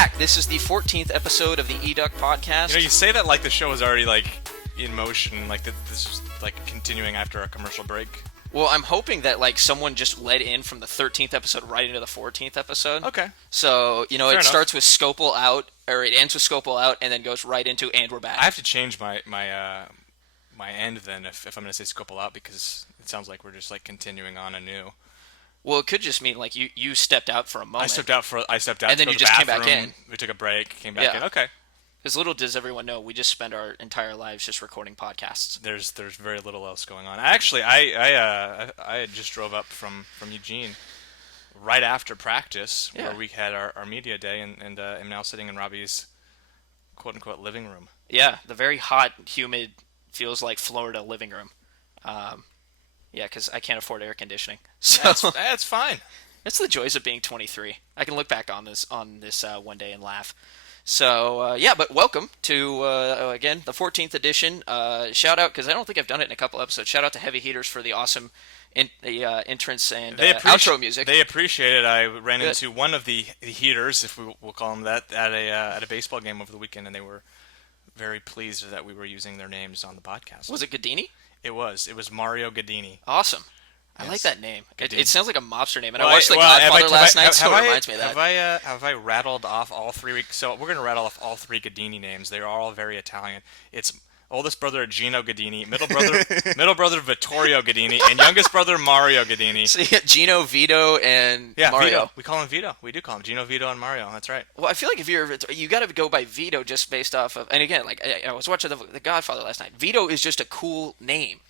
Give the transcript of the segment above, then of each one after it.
back. This is the 14th episode of the eDuck podcast. You know, you say that like the show is already like in motion, like this is like continuing after a commercial break. Well, I'm hoping that like someone just led in from the 13th episode right into the 14th episode. Okay. So, you know, Fair it enough. starts with Scopel out, or it ends with Scopel out, and then goes right into and we're back. I have to change my end then if I'm going to say Scopel out, because it sounds like we're just like continuing on anew. Well, it could just mean like you stepped out for a moment. I stepped out and then to you go to just the came back bathroom. in. We took a break, came back in. Okay. Because little does everyone know, we just spend our entire lives just recording podcasts. There's very little else going on. Actually, I just drove up from Eugene right after practice, where we had our media day, and am now sitting in Robby's quote unquote living room. Yeah, the very hot, humid, feels like Florida living room. Yeah, because I can't afford air conditioning. So That's fine. it's the joys of being 23. I can look back on this one day and laugh. So, but welcome to, again, the 14th edition. Shout out, because I don't think I've done it in a couple episodes, shout out to Heavy Heaters for the awesome entrance and outro music. They appreciate it. I ran into one of the heaters, if we'll call them that, at a baseball game over the weekend, and they were very pleased that we were using their names on the podcast. Was it Gadini? It was Mario Gadini. Awesome. I Yes. like that name. Gadini. It sounds like a mobster name. And Well, I watched The Godfather last night, so it I- reminds me of that. Have I rattled off all three weeks? So we're going to rattle off all three Gadini names. They're all very Italian. It's oldest brother Gino Gadini, middle brother Vittorio Gadini, and youngest brother Mario Gadini. So you got Gino, Vito, and Mario. Vito. We call him Vito. We do call him Gino, Vito, and Mario. That's right. Well, I feel like if you got to go by Vito just based off of, and again, like I was watching The Godfather last night. Vito is just a cool name.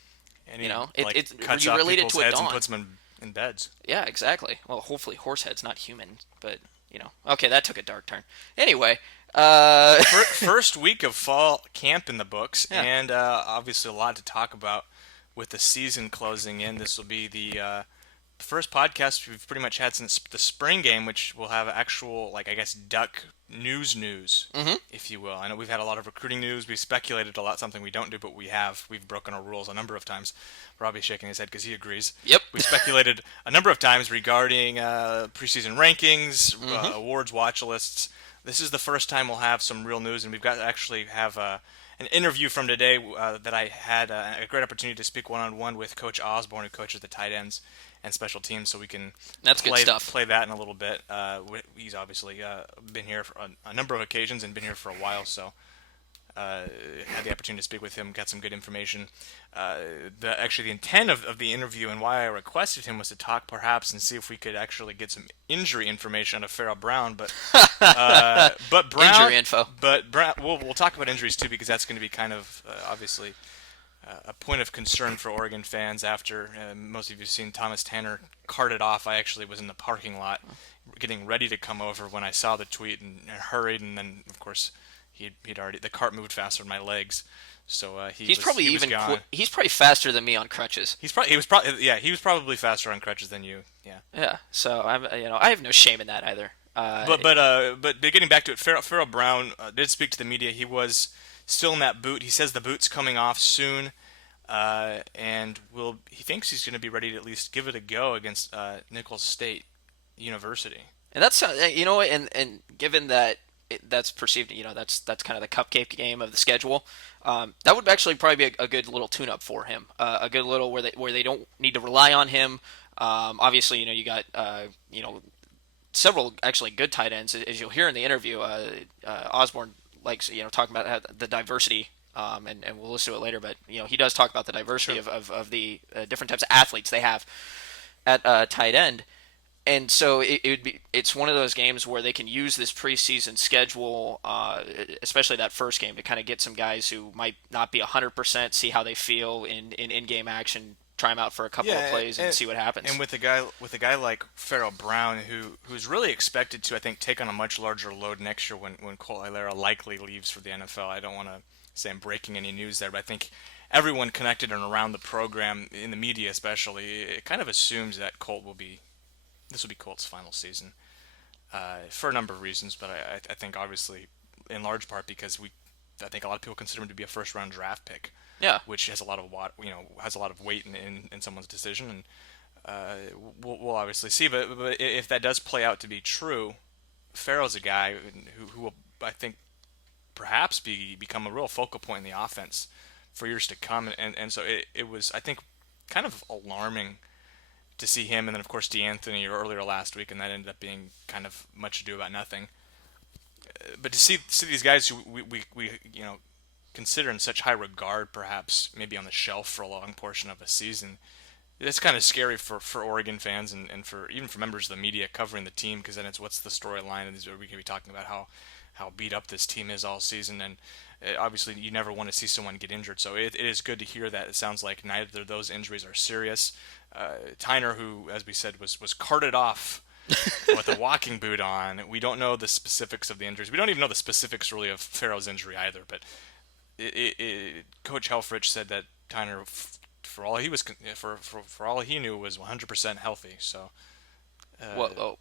And You know, cuts you off relate it people's to a heads Don. and puts them in beds. Yeah, exactly. Well, hopefully horse heads, not human, but you know. Okay, that took a dark turn. Anyway, First week of fall camp in the books, Yeah. and obviously a lot to talk about with the season closing in. This will be the first podcast we've pretty much had since the spring game, which will have actual, like, I guess, Duck news, if you will. I know we've had a lot of recruiting news. We've speculated a lot, something we don't do, but we've broken our rules a number of times. Robbie's shaking his head because he agrees. Yep. We speculated a number of times regarding preseason rankings, awards watch lists. This is the first time we'll have some real news, and we've got to actually have an interview from today that I had a great opportunity to speak one-on-one with Coach Osborne, who coaches the tight ends and special teams, so we can That's good stuff. play that in a little bit. He's obviously been here for a number of occasions and been here for a while, so had the opportunity to speak with him, got some good information. The intent of the interview and why I requested him was to talk perhaps and see if we could actually get some injury information out of Farrell Brown, but Brown Injury info. But Brown, we'll talk about injuries too, because that's going to be kind of obviously a point of concern for Oregon fans. After most of you have seen Thomas Tanner carted off, I actually was in the parking lot getting ready to come over when I saw the tweet and hurried, and then of course he'd already, the cart moved faster than my legs, so he was gone. He's probably faster than me on crutches. He was probably faster on crutches than you. Yeah. Yeah. So I have no shame in that either. But getting back to it, Farrell Brown did speak to the media. He was still in that boot. He says the boot's coming off soon, and he thinks he's going to be ready to at least give it a go against Nicholls State University. And that's and given that that's perceived, that's kind of the cupcake game of the schedule. That would actually probably be a good little tune-up for him. A good little where they don't need to rely on him. Obviously, you got several actually good tight ends, as you'll hear in the interview. Osborne likes talking about the diversity, and we'll listen to it later. But he does talk about the diversity Sure. of the different types of athletes they have at tight end. And so it's one of those games where they can use this preseason schedule, especially that first game, to kind of get some guys who might not be 100%, see how they feel in game action, try them out for a couple of plays and see what happens. And with a guy like Farrell Brown, who's really expected to, I think, take on a much larger load next year when Colt Hilera likely leaves for the NFL. I don't want to say I'm breaking any news there, but I think everyone connected and around the program, in the media especially, it kind of assumes that this will be Colt's final season, for a number of reasons, but I think obviously in large part because I think a lot of people consider him to be a first-round draft pick, which has a lot of weight in someone's decision, and we'll obviously see. But if that does play out to be true, Farrell's a guy who will, I think, perhaps become a real focal point in the offense for years to come. And so it was, I think, kind of alarming to see him, and then of course DeAnthony earlier last week, and that ended up being kind of much ado about nothing. But to see these guys who we consider in such high regard, perhaps maybe on the shelf for a long portion of a season, it's kind of scary for Oregon fans and for even for members of the media covering the team, because then it's what's the storyline, and we can be talking about how beat up this team is all season, and obviously you never want to see someone get injured. So it is good to hear that it sounds like neither of those injuries are serious. Tyner, who, as we said, was carted off with a walking boot on. We don't know the specifics of the injuries. We don't even know the specifics really of Farrell's injury either. But Coach Helfrich said that Tyner, for all he was for all he knew, was 100% healthy. So.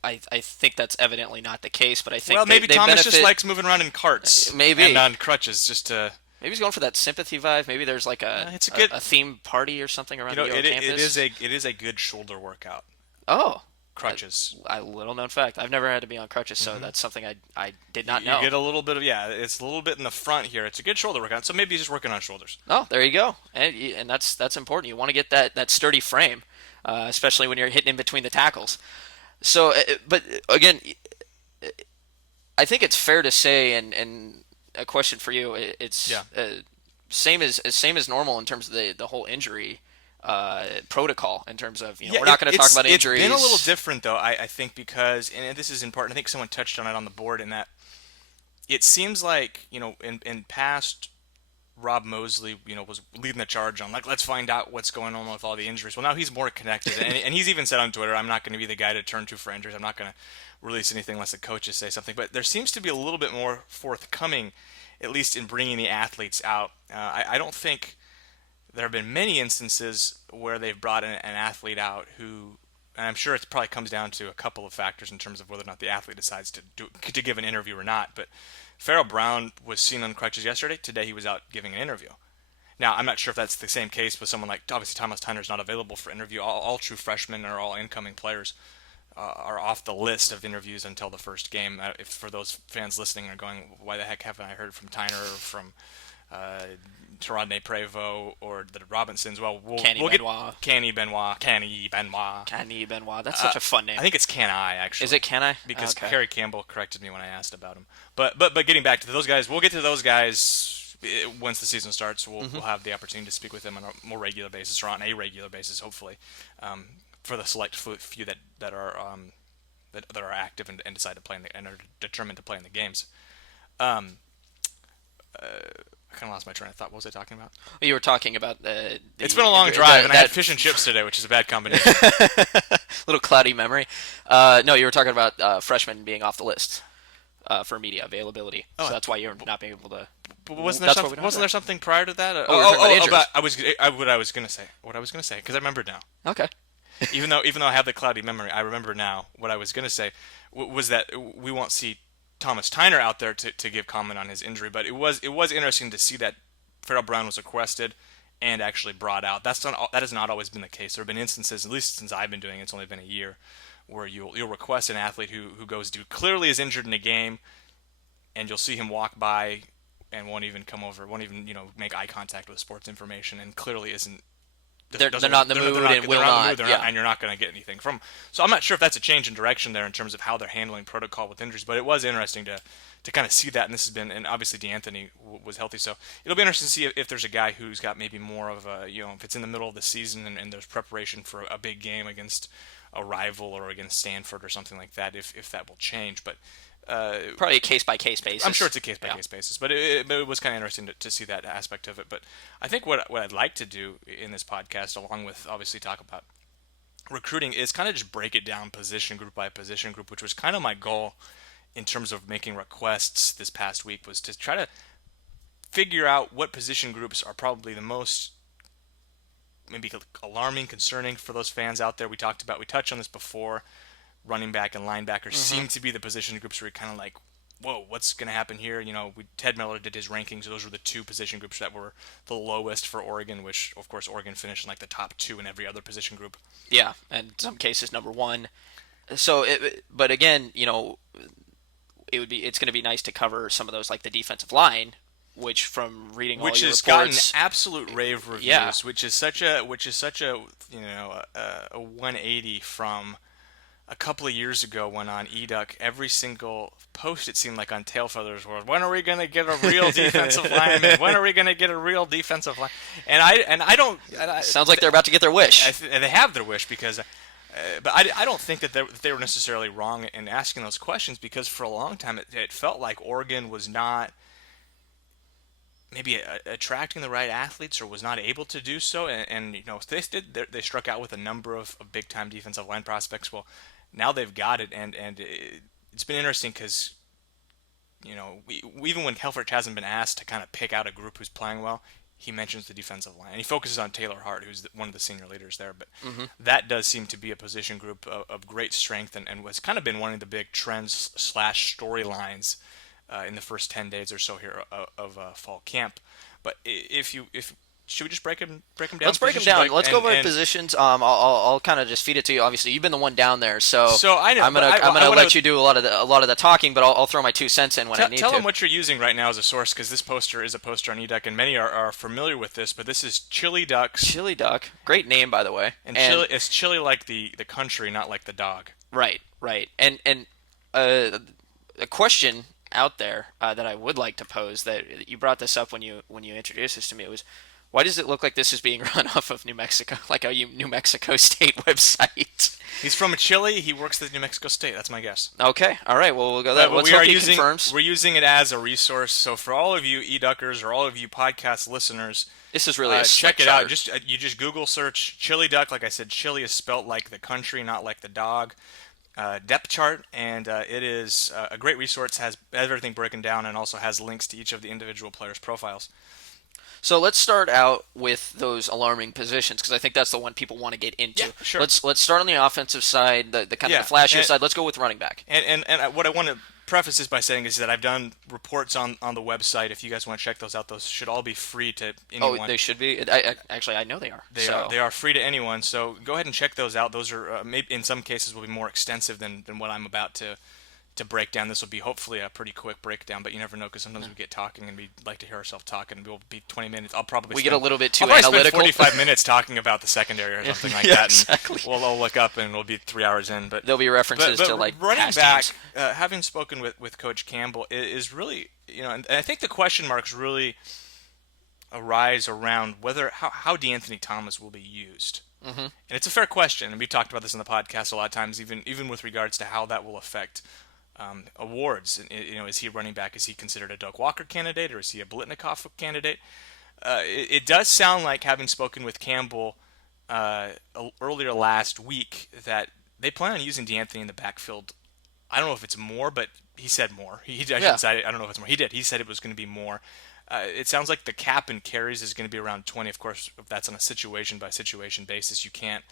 I think that's evidently not the case, but I think Well, maybe they Thomas benefit. just likes moving around in carts Maybe and on crutches, just to. maybe he's going for that sympathy vibe. Maybe there's like It's a good. a theme party or something around the campus. It is a good shoulder workout. Oh, Crutches. a little known fact. I've never had to be on crutches, so that's something I did not You know. get a little bit of it's a little bit in the front here. It's a good shoulder workout, so maybe he's just working on shoulders. Oh, there you go, and that's important. You want to get that sturdy frame, especially when you're hitting in between the tackles. So, but again, I think it's fair to say, and a question for you, it's Yeah. same as normal in terms of the whole injury protocol. In terms of Yeah, we're not going to talk about injuries. It's been a little different though, I think, because and this is important. I think someone touched on it on the board in that it seems like in past Rob Mosley, was leading the charge on let's find out what's going on with all the injuries. Well, now he's more connected, and he's even said on Twitter, "I'm not going to be the guy to turn to for injuries. I'm not going to release anything unless the coaches say something." But there seems to be a little bit more forthcoming, at least in bringing the athletes out. I don't think there have been many instances where they've brought an athlete out who, and I'm sure it probably comes down to a couple of factors in terms of whether or not the athlete decides to give an interview or not. But Farrell Brown was seen on crutches yesterday. Today he was out giving an interview. Now, I'm not sure if that's the same case with someone like, obviously, Thomas Tyner's not available for interview. All true freshmen or all incoming players are off the list of interviews until the first game. If for those fans listening are going, why the heck haven't I heard from Tyner or from uh, Taradne Prevo or the Robinsons? Well, Kenny we'll Benoit. get Kenny Benoit. Kenny Benoit. That's such a fun name. I think it's Can I actually. Is it Can I? Because Okay. Harry Campbell corrected me when I asked about him. But getting back to those guys, we'll get to those guys once the season starts. We'll have the opportunity to speak with them on a more regular basis, or on a regular basis, hopefully, for the select few that are that are active and decide to play and are determined to play in the games. Um, I kind of lost my train of thought. What was I talking about? You were talking about It's been a long drive, and I had that fish and chips today, which is a bad combination. little cloudy memory. No, you were talking about freshmen being off the list for media availability. So that's why you're not being able to. But wasn't there That's what something? we don't Wasn't have. there something prior to that? Oh, we were talking about injuries. What I was gonna say. What I was gonna say, because I remember now. Okay. Even though I have the cloudy memory, I remember now what I was gonna say was that we won't see Thomas Tyner out there to give comment on his injury, but it was interesting to see that Farrell Brown was requested and actually brought out. That has not always been the case. There have been instances, at least since I've been doing it, it's only been a year, where you'll request an athlete who goes to clearly is injured in a game, and you'll see him walk by and won't even come over, won't even make eye contact with sports information, and clearly isn't. They're not in the mood and will not. Yeah. And you're not going to get anything from. So I'm not sure if that's a change in direction there in terms of how they're handling protocol with injuries, but it was interesting to kind of see that. And this has been, and obviously DeAnthony was healthy, so it'll be interesting to see if there's a guy who's got maybe more of a, if it's in the middle of the season and there's preparation for a big game against a rival or against Stanford or something like that, if that will change. But Probably a case by case basis. I'm sure it's a case by case basis, but it was kind of interesting to see that aspect of it. But I think what I'd like to do in this podcast, along with obviously talk about recruiting, is kind of just break it down position group by position group, which was kind of my goal in terms of making requests this past week, was to try to figure out what position groups are probably the most maybe alarming, concerning for those fans out there. We touched on this before. Running back and linebacker seem to be the position groups where you're kind of like, whoa, what's going to happen here? Ted Miller did his rankings. Those were the two position groups that were the lowest for Oregon, which, of course, Oregon finished in like the top two in every other position group. Yeah, and in some cases number one. So, but again, it's going to be nice to cover some of those like the defensive line, which from reading all which your has gotten reports, absolute rave yeah. reviews, which is such a a 180 from a couple of years ago when on eDuck every single post it seemed like on Tail Feathers was when are we going to get a real defensive lineman? When are we going to get a real defensive line? And I don't Sounds like they're about to get their wish. they have their wish because but I don't think that they were necessarily wrong in asking those questions because for a long time it felt like Oregon was not maybe attracting the right athletes or was not able to do so and they struck out with a number of big time defensive line prospects. Well, now they've got it and it's been interesting because even when Helfrich hasn't been asked to kind of pick out a group who's playing well, he mentions the defensive line and he focuses on Taylor Hart, who's one of the senior leaders there. But that does seem to be a position group of great strength and was kind of been one of the big trends slash storylines in the first 10 days or so here of fall camp. But if should we just break them down? Let's break them down. Let's go over positions. I'll kind of just feed it to you. Obviously, you've been the one down there, so I know, I'm gonna let you do a lot of the talking, but I'll throw my 2 cents in when I need to. Tell them what you're using right now as a source, because this poster is a poster on eDuck, and many are familiar with this. But this is Chili Ducks. Chili Duck, great name by the way. And Chili, it's Chili like the country, not like the dog. Right. And a question out there that I would like to pose that you brought this up when you introduced this to me was, why does it look like this is being run off of New Mexico, like a New Mexico State website? He's from Chile. He works at New Mexico State. That's my guess. Okay, all right. Well, we'll go that. Let's hope he confirms. We're using it as a resource. So for all of you eDuckers or all of you podcast listeners, this is really check it out. You just Google search Chili Duck. Like I said, Chili is spelt like the country, not like the dog. Depth chart, and it is a great resource. Has everything broken down and also has links to each of the individual players' profiles. So let's start out with those alarming positions because I think that's the one people want to get into. Yeah, sure. Let's start on the offensive side, the kind of the flashier side. Let's go with running back. And what I want to preface this by saying is that I've done reports on the website. If you guys want to check those out, those should all be free to anyone. Oh, they should be. Actually, I know they are. They are free to anyone. So go ahead and check those out. Those are maybe in some cases will be more extensive than what I'm about to break down. This will be hopefully a pretty quick breakdown, but you never know because sometimes we get talking and we like to hear ourselves talk, and we'll be 20 minutes. Get a little bit too I'll analytical. Spend 45 minutes talking about the secondary or something like that. Exactly. And we'll look up and we'll be 3 hours in. But there'll be references to like running back. teams. Having spoken with Coach Campbell is really and I think the question marks really arise around how DeAnthony Thomas will be used. Mm-hmm. And it's a fair question, and we've talked about this in the podcast a lot of times, even with regards to how that will affect awards. Is he a running back? Is he considered a Doug Walker candidate, or is he a Blitnikoff candidate? It does sound like, having spoken with Campbell earlier last week, that they plan on using DeAnthony in the backfield. I don't know if it's more, but he said more. I don't know if it's more. He did. He said it was going to be more. It sounds like the cap and carries is going to be around 20. Of course, if that's on a situation-by-situation basis, you can't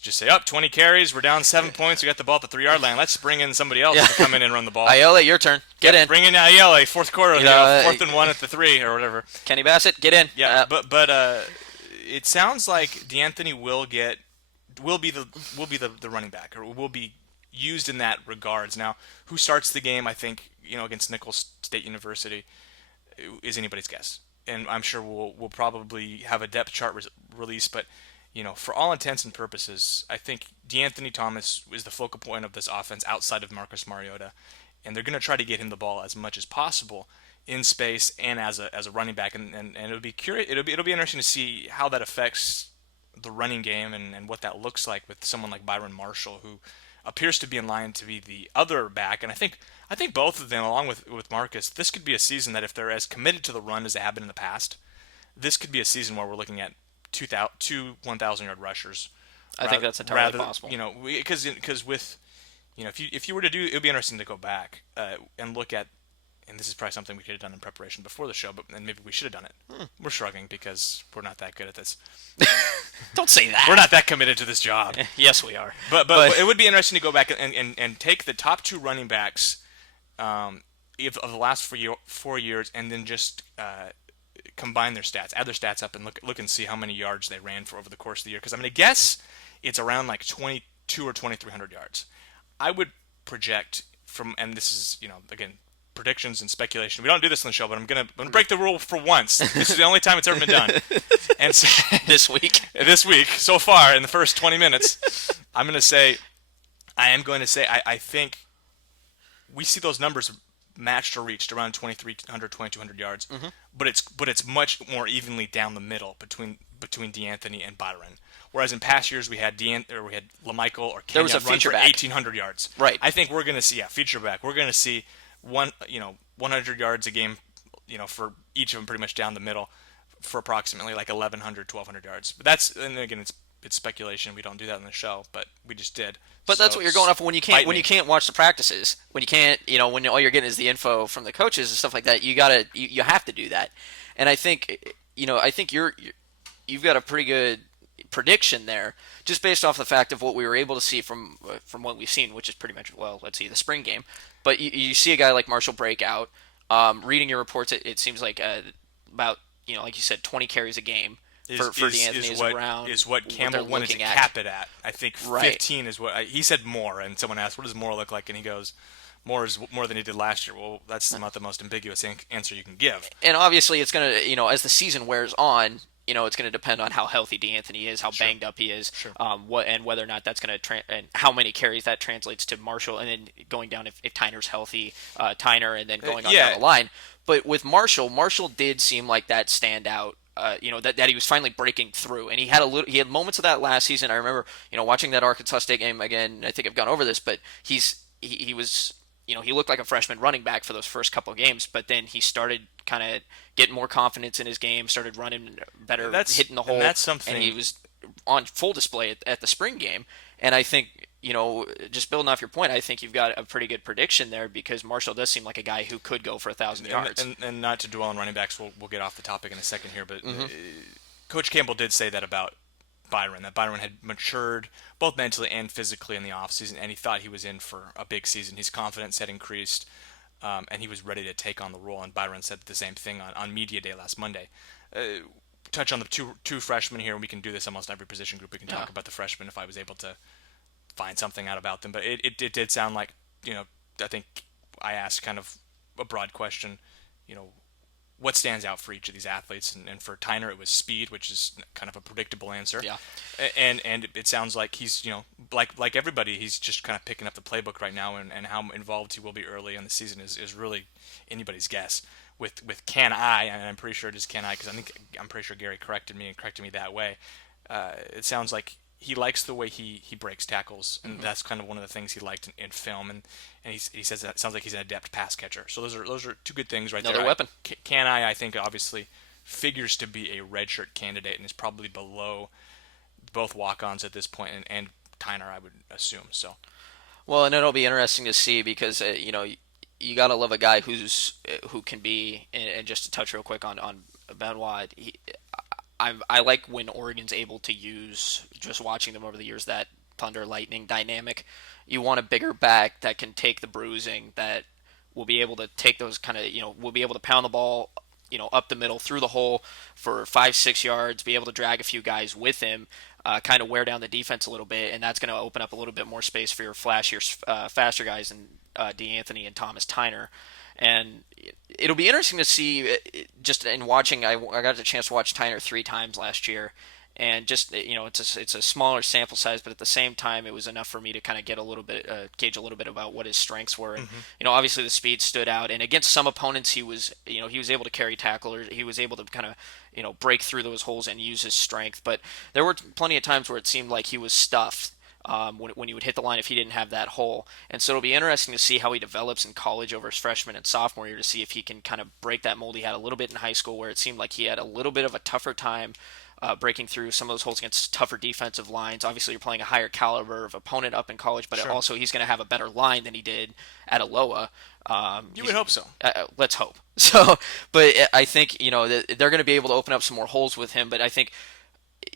just say, 20 carries, we're down 7 points, we got the ball at the 3-yard line. Let's bring in somebody else to come in and run the ball. Ayala, your turn. Get in. Bring in Ayala, fourth quarter, 4th and 1 at the 3 or whatever. Kenny Bassett, get in. Yeah, but it sounds like DeAnthony will be the running back, or will be used in that regards. Now, who starts the game? I think against Nicholls State University is anybody's guess, and I'm sure we'll probably have a depth chart release, but. For all intents and purposes, I think DeAnthony Thomas is the focal point of this offense outside of Marcus Mariota, and they're going to try to get him the ball as much as possible in space and as a running back, and it'll be it'll be interesting to see how that affects the running game and what that looks like with someone like Byron Marshall, who appears to be in line to be the other back, and I think both of them, along with Marcus, this could be a season that if they're as committed to the run as they have been in the past, this could be a season where we're looking at two 1,000-yard rushers. I think that's entirely possible. Because with if you were to do, it would be interesting to go back and look at, and this is probably something we could have done in preparation before the show, and maybe we should have done it. We're shrugging because we're not that good at this. Don't say that. We're not that committed to this job. Yes, we are. But it would be interesting to go back and take the top 2 running backs of the last 4 years, and then just combine their stats, add their stats up, and look and see how many yards they ran for over the course of the year. Because I'm going to guess it's around like 22 or 2,300 yards. I would project and this is, again, predictions and speculation. We don't do this on the show, but I'm gonna break the rule for once. This is the only time it's ever been done. And so, this week. this week so far in the first 20 minutes, I'm gonna say, I think we see those numbers matched or reached around 2,300, 2,200 yards, but it's much more evenly down the middle between D'Anthony and Byron. Whereas in past years we had LaMichael or There was Kenyon a run feature for back. 1,800 yards. Right. I think we're gonna see feature back. We're gonna see 100 yards a game, for each of them pretty much down the middle for approximately like 1,100, 1,200 yards. But and again, it's speculation. We don't do that on the show, but we just did. But that's what you're going off of when you can't watch the practices, when you can't, when all you're getting is the info from the coaches and stuff like that. You have to do that, and I think you've got a pretty good prediction there, just based off the fact of what we were able to see from what we've seen, which is pretty much, well, let's see, the spring game. But you see a guy like Marshall break out. Reading your reports, it seems like about, like you said, 20 carries a game for D'Anthony is what Campbell wanted to cap it at. I think 15 is what he said more. And someone asked, "What does more look like?" And he goes, "More is more than he did last year." Well, that's not the most ambiguous answer you can give. And obviously, it's gonna, as the season wears on, it's going to depend on how healthy D'Anthony is, how banged up he is, and whether or not that's going to and how many carries that translates to Marshall, and then going down if Tyner's healthy, Tyner, and then going on down the line. But with Marshall did seem like that standout. That he was finally breaking through, and he had moments of that last season. I remember, watching that Arkansas State game again. I think I've gone over this, but he was, he looked like a freshman running back for those first couple of games, but then he started kind of getting more confidence in his game, started running better, hitting the hole, and that's something. And he was on full display at the spring game. And I think, just building off your point, I think you've got a pretty good prediction there, because Marshall does seem like a guy who could go for 1,000 yards. And not to dwell on running backs, we'll get off the topic in a second here, but Coach Campbell did say that about Byron, that Byron had matured both mentally and physically in the offseason, and he thought he was in for a big season. His confidence had increased, and he was ready to take on the role, and Byron said the same thing on Media Day last Monday. Touch on the two freshmen here, and we can do this almost every position group. We can talk about the freshmen if I was able to find something out about them, but it did sound like, I think I asked kind of a broad question, what stands out for each of these athletes, and for Tyner it was speed, which is kind of a predictable answer. Yeah. And it sounds like he's, like everybody, he's just kind of picking up the playbook right now, and how involved he will be early in the season is really anybody's guess. With Can I, and I'm pretty sure it is Can I, because I'm pretty sure Gary corrected me that way. It sounds like he likes the way he breaks tackles, and that's kind of one of the things he liked in film. And he says that it sounds like he's an adept pass catcher. So those are two good things right there. Another weapon. Can I think obviously figures to be a redshirt candidate, and is probably below both walk-ons at this point, and Tyner, I would assume. So. Well, and it'll be interesting to see, because you gotta love a guy who can be, and just to touch real quick on Benoit. I like when Oregon's able to use, just watching them over the years, that Thunder Lightning dynamic. You want a bigger back that can take the bruising, that will be able to take those kind of, will be able to pound the ball, up the middle through the hole for 5-6 yards, be able to drag a few guys with him, kind of wear down the defense a little bit, and that's going to open up a little bit more space for your flashier, faster guys than D'Anthony and Thomas Tyner. And it'll be interesting to see, just in watching. I got the chance to watch Tyner 3 times last year, and just, it's a smaller sample size, but at the same time, it was enough for me to kind of get a little bit, gauge a little bit about what his strengths were. And obviously the speed stood out, and against some opponents, he was able to carry tackle, or he was able to kind of break through those holes and use his strength. But there were plenty of times where it seemed like he was stuffed. When he would hit the line if he didn't have that hole. And so it'll be interesting to see how he develops in college over his freshman and sophomore year, to see if he can kind of break that mold he had a little bit in high school, where it seemed like he had a little bit of a tougher time breaking through some of those holes against tougher defensive lines. Obviously, you're playing a higher caliber of opponent up in college, but also he's going to have a better line than he did at Aloha. You would hope so. Let's hope. So, but I think, they're going to be able to open up some more holes with him, but I think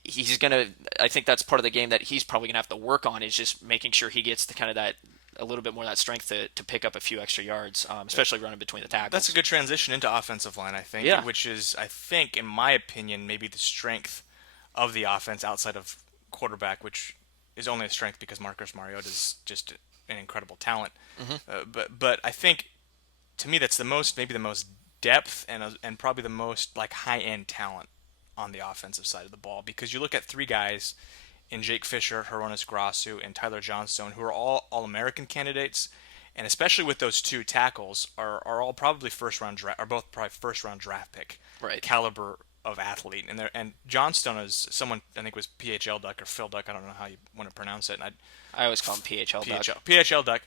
I think that's part of the game that he's probably gonna have to work on, is just making sure he gets the kind of that, a little bit more of that strength to pick up a few extra yards, especially running between the tackles. That's a good transition into offensive line, I think. Yeah. Which is, I think, in my opinion, maybe the strength of the offense outside of quarterback, which is only a strength because Marcus Mariota is just an incredible talent. Hmm. But I think to me that's the most maybe the most depth and probably the most like high end talent on the offensive side of the ball because you look at three guys in Jake Fisher, Hronis Grasu, and Tyler Johnstone who are all American candidates, and especially with those two tackles are all probably are both probably first round draft pick Right. caliber of athlete, and Johnstone is someone I think was PHL Duck or Phil Duck, I don't know how you want to pronounce it, and I I always call him PHL Duck. PHL Duck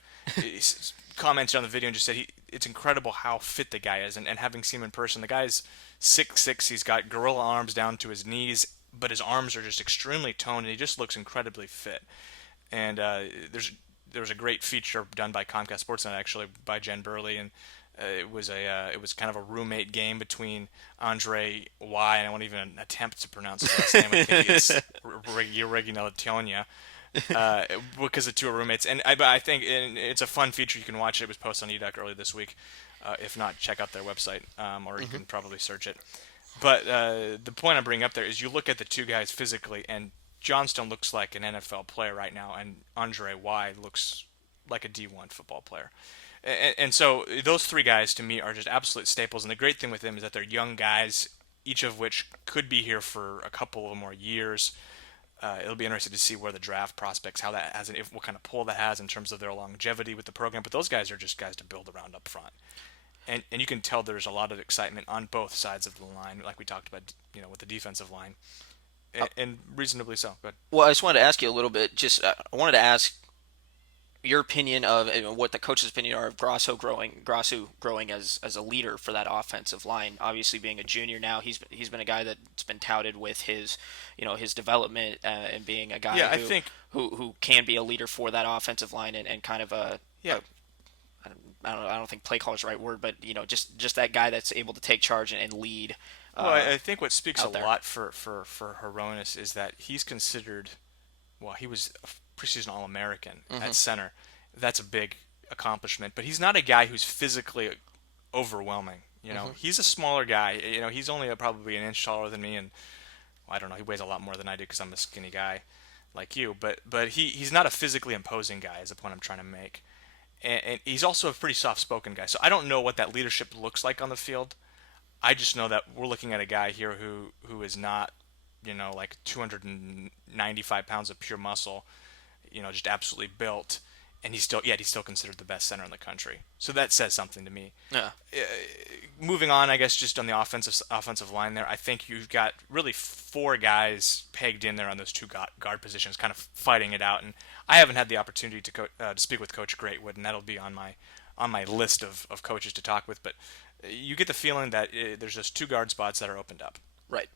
commented on the video and just said it's incredible how fit the guy is, and having seen him in person, the guy's 6'6", he's got gorilla arms down to his knees, but his arms are just extremely toned, and he just looks incredibly fit. And there was a great feature done by Comcast Sportsnet actually by Jen Burley, and it was kind of a roommate game between Andre Y, and I won't even attempt to pronounce his last name. I think it's Reginald because the two are roommates. But I think it's a fun feature. You can watch it. It was posted on eDuck early this week. If not, check out their website, or you can probably search it. But the point I'm bringing up there is you look at the two guys physically, and Johnstone looks like an NFL player right now, and Andre Y looks like a D1 football player. And so those three guys to me are just absolute staples. And the great thing with them is that they're young guys, each of which could be here for a couple of more years. It'll be interesting to see where the draft prospects, how that has, what kind of pull that has in terms of their longevity with the program. But those guys are just guys to build around up front, and you can tell there's a lot of excitement on both sides of the line, like we talked about, with the defensive line, and reasonably so. But Well, I just wanted to ask you a little bit. Just I wanted to ask your opinion of what the coach's opinion are of Grasu growing as a leader for that offensive line. Obviously, being a junior now, he's been a guy that's been touted with his his development and being a guy yeah, I think who can be a leader for that offensive line and kind of yeah, I don't think play caller is the right word, but just that guy that's able to take charge and lead well, uh, I think what speaks a out there. lot for Hronis is that he's considered, well, he was a preseason All-American Hmm. at center. That's a big accomplishment, but he's not a guy who's physically overwhelming. Hmm. He's a smaller guy. He's only probably an inch taller than me, and well, I don't know. He weighs a lot more than I do because I'm a skinny guy like you. But he's not a physically imposing guy. Is the point I'm trying to make. And he's also a pretty soft-spoken guy. So I don't know what that leadership looks like on the field. I just know that we're looking at a guy here who is not, like 295 pounds of pure muscle, just absolutely built, and he's still considered the best center in the country. So that says something to me. Yeah. Uh, Moving on, I guess just on the offensive line there, I think you've got really four guys pegged in there on those two guard positions, kind of fighting it out. And I haven't had the opportunity to speak with Coach Greatwood, and that'll be on my list of coaches to talk with. But you get the feeling that there's just two guard spots that are opened up. Right.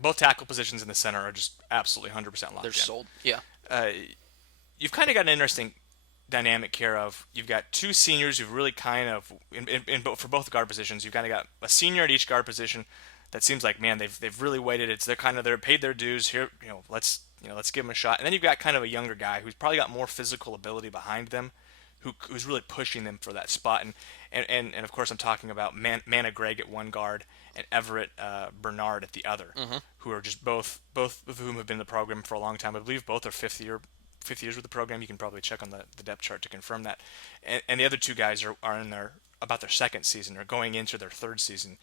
Both tackle positions in the center are just absolutely 100% They're locked in. sold. Yeah. Uh, you've kind of got an interesting dynamic here of you've got two seniors who've really kind of for both guard positions you've kind of got a senior at each guard position that seems like, man, they've really waited, it's they're paid their dues here, let's give them a shot. And then you've got kind of a younger guy who's probably got more physical ability behind them, who's really pushing them for that spot. And of course I'm talking about Mana Gregg at one guard and Everett Bernard at the other, Hmm. who are just both of whom have been in the program for a long time. I believe both are fifth years with the program. You can probably check on the depth chart to confirm that. And the other two guys are in their about their second season or going into their third season.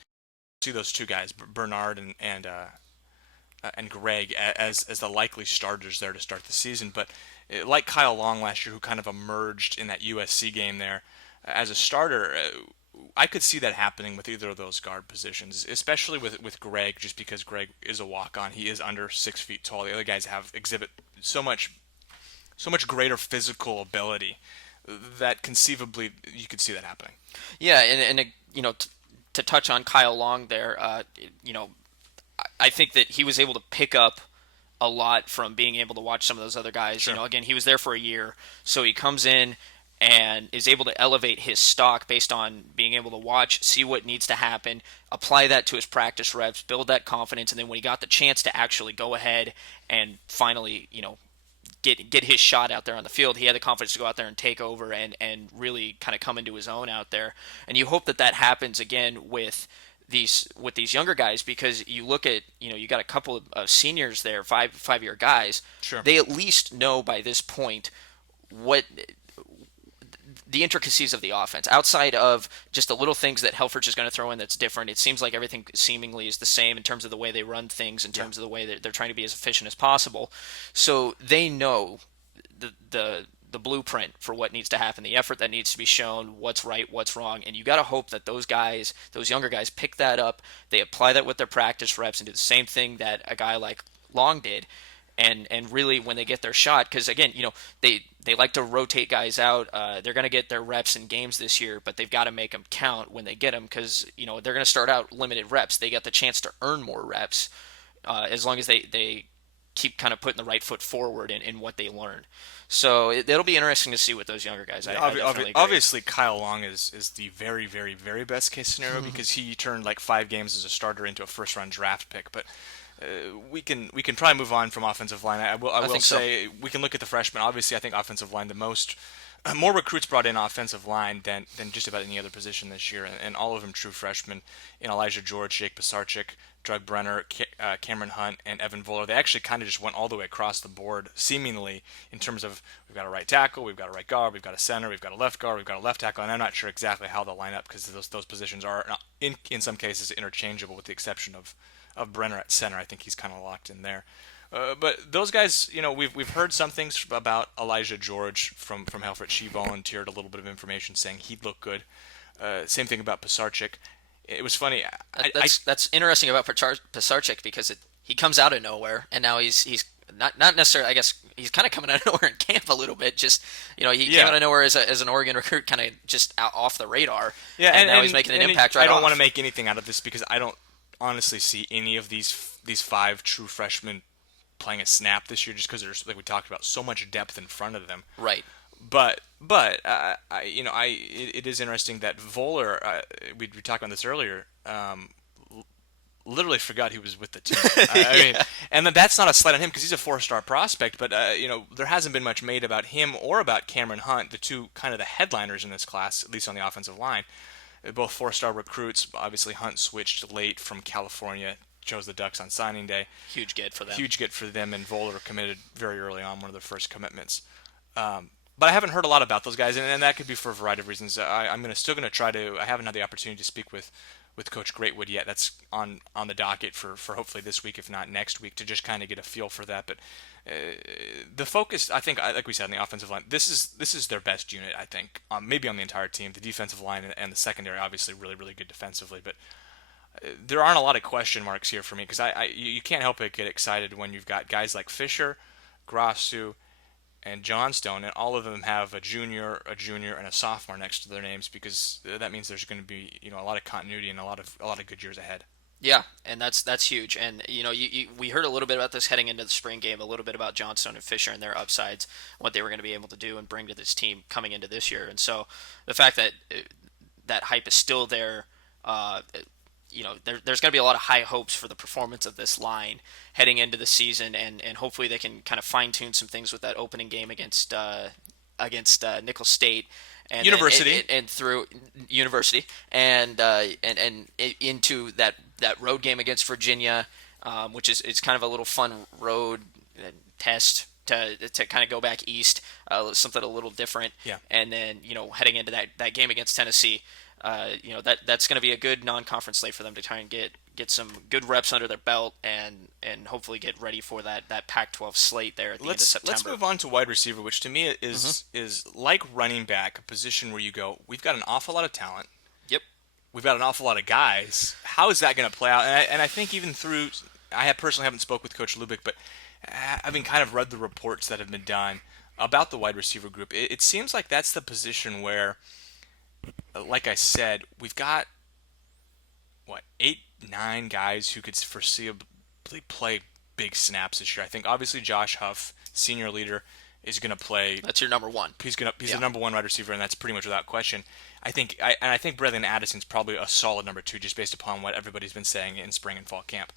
See those two guys, Bernard and Greg, as the likely starters there to start the season. But like Kyle Long last year, who kind of emerged in that USC game there as a starter, I could see that happening with either of those guard positions, especially with Greg, just because Greg is a walk-on. He is under 6 feet tall. The other guys exhibit so much greater physical ability that conceivably you could see that happening. Yeah, and to touch on Kyle Long there, I think that he was able to pick up a lot from being able to watch some of those other guys. Sure. Again, he was there for a year, so he comes in and is able to elevate his stock based on being able to watch, see what needs to happen, apply that to his practice reps, build that confidence, and then when he got the chance to actually go ahead and finally, get his shot out there on the field, he had the confidence to go out there and take over and really kind of come into his own out there. And you hope that that happens again with these younger guys, because you look at you got a couple of seniors there, 5 year guys. Sure. They at least know by this point what the intricacies of the offense outside of just the little things that Helfrich is going to throw in that's different. It seems like everything seemingly is the same in terms of the way they run things, in Yeah. terms of the way that they're trying to be as efficient as possible. So they know the blueprint for what needs to happen, the effort that needs to be shown, what's right, what's wrong, and you got to hope that those guys, those younger guys, pick that up. They apply that with their practice reps and do the same thing that a guy like Long did, and really when they get their shot, because again, they like to rotate guys out. They're going to get their reps in games this year, but they've got to make them count when they get them, because they're going to start out limited reps. They get the chance to earn more reps as long as they keep kind of putting the right foot forward in what they learn. So it'll be interesting to see with those younger guys. I definitely agree. Obviously, Kyle Long is the very, very, very best case scenario because he turned like 5 games as a starter into a first round draft pick. But we can probably move on from offensive line. I will think so. say we can look at the freshmen. Obviously, I think offensive line the most more recruits brought in offensive line than just about any other position this year, and all of them true freshmen in Elijah George, Jake Pisarcik, Doug Brenner, Cameron Hunt, and Evan Voller. They actually kind of just went all the way across the board, seemingly, in terms of we've got a right tackle, we've got a right guard, we've got a center, we've got a left guard, we've got a left tackle, and I'm not sure exactly how they'll line up because those positions are, in some cases, interchangeable with the exception of Brenner at center. I think he's kind of locked in there. But those guys, we've heard some things about Elijah George from Helfrich. She volunteered a little bit of information saying he'd look good. Same thing about Pisarcik. It was funny. That's interesting about Pisarcik because he comes out of nowhere, and now he's not necessarily. I guess he's kind of coming out of nowhere in camp a little bit. Just he came Yeah, out of nowhere as an Oregon recruit, kind of just out off the radar, yeah, and now he's making an impact right I don't want off. to make anything out of this because I don't honestly see any of these five true freshmen playing a snap this year, just because there's, like we talked about, so much depth in front of them. Right. It is interesting that Voller, we talked about this earlier, literally forgot he was with the team. I mean, Yeah. and then that's not a slight on him because he's a four-star prospect, but there hasn't been much made about him or about Cameron Hunt, the two kind of the headliners in this class, at least on the offensive line. Both four-star recruits. Obviously, Hunt switched late from California, chose the Ducks on signing day. Huge get for them. Huge get for them, and Voller committed very early on, one of their first commitments. But I haven't heard a lot about those guys, and that could be for a variety of reasons. I'm still going to try to. I haven't had the opportunity to speak with Coach Greatwood yet. That's on the docket for hopefully this week, if not next week, to just kind of get a feel for that. But the focus, I think, like we said, on the offensive line, this is their best unit. I think maybe on the entire team. The defensive line and the secondary, obviously, really really good defensively, but there aren't a lot of question marks here for me because you can't help but get excited when you've got guys like Fisher, Grossu, and Johnstone, and all of them have a junior, and a sophomore next to their names because that means there's going to be a lot of continuity and a lot of good years ahead. Yeah, and that's huge. And we heard a little bit about this heading into the spring game, a little bit about Johnstone and Fisher and their upsides, what they were going to be able to do and bring to this team coming into this year. And so the fact that that hype is still there, there's going to be a lot of high hopes for the performance of this line heading into the season, and hopefully they can kind of fine tune some things with that opening game against Nicholls State, University. and through University, and into that road game against Virginia, which is it's kind of a little fun road test to kind of go back east, something a little different, Yeah. and then heading into that game against Tennessee. That's going to be a good non-conference slate for them to try and get some good reps under their belt and hopefully get ready for that Pac-12 slate there at the end of September. Let's move on to wide receiver, which to me is like running back, a position where you go, we've got an awful lot of talent, Yep. we've got an awful lot of guys. How is that going to play out? And I think even through, personally haven't spoke with Coach Lubick, but having kind of read the reports that have been done about the wide receiver group, it seems like that's the position where, like I said, we've got what 8, 9 guys who could foreseeably play big snaps this year. I think obviously Josh Huff, senior leader, is going to play. That's your number one. He's Yeah. the number one wide receiver, and that's pretty much without question. I think Brethren Addison's probably a solid number 2, just based upon what everybody's been saying in spring and fall camp.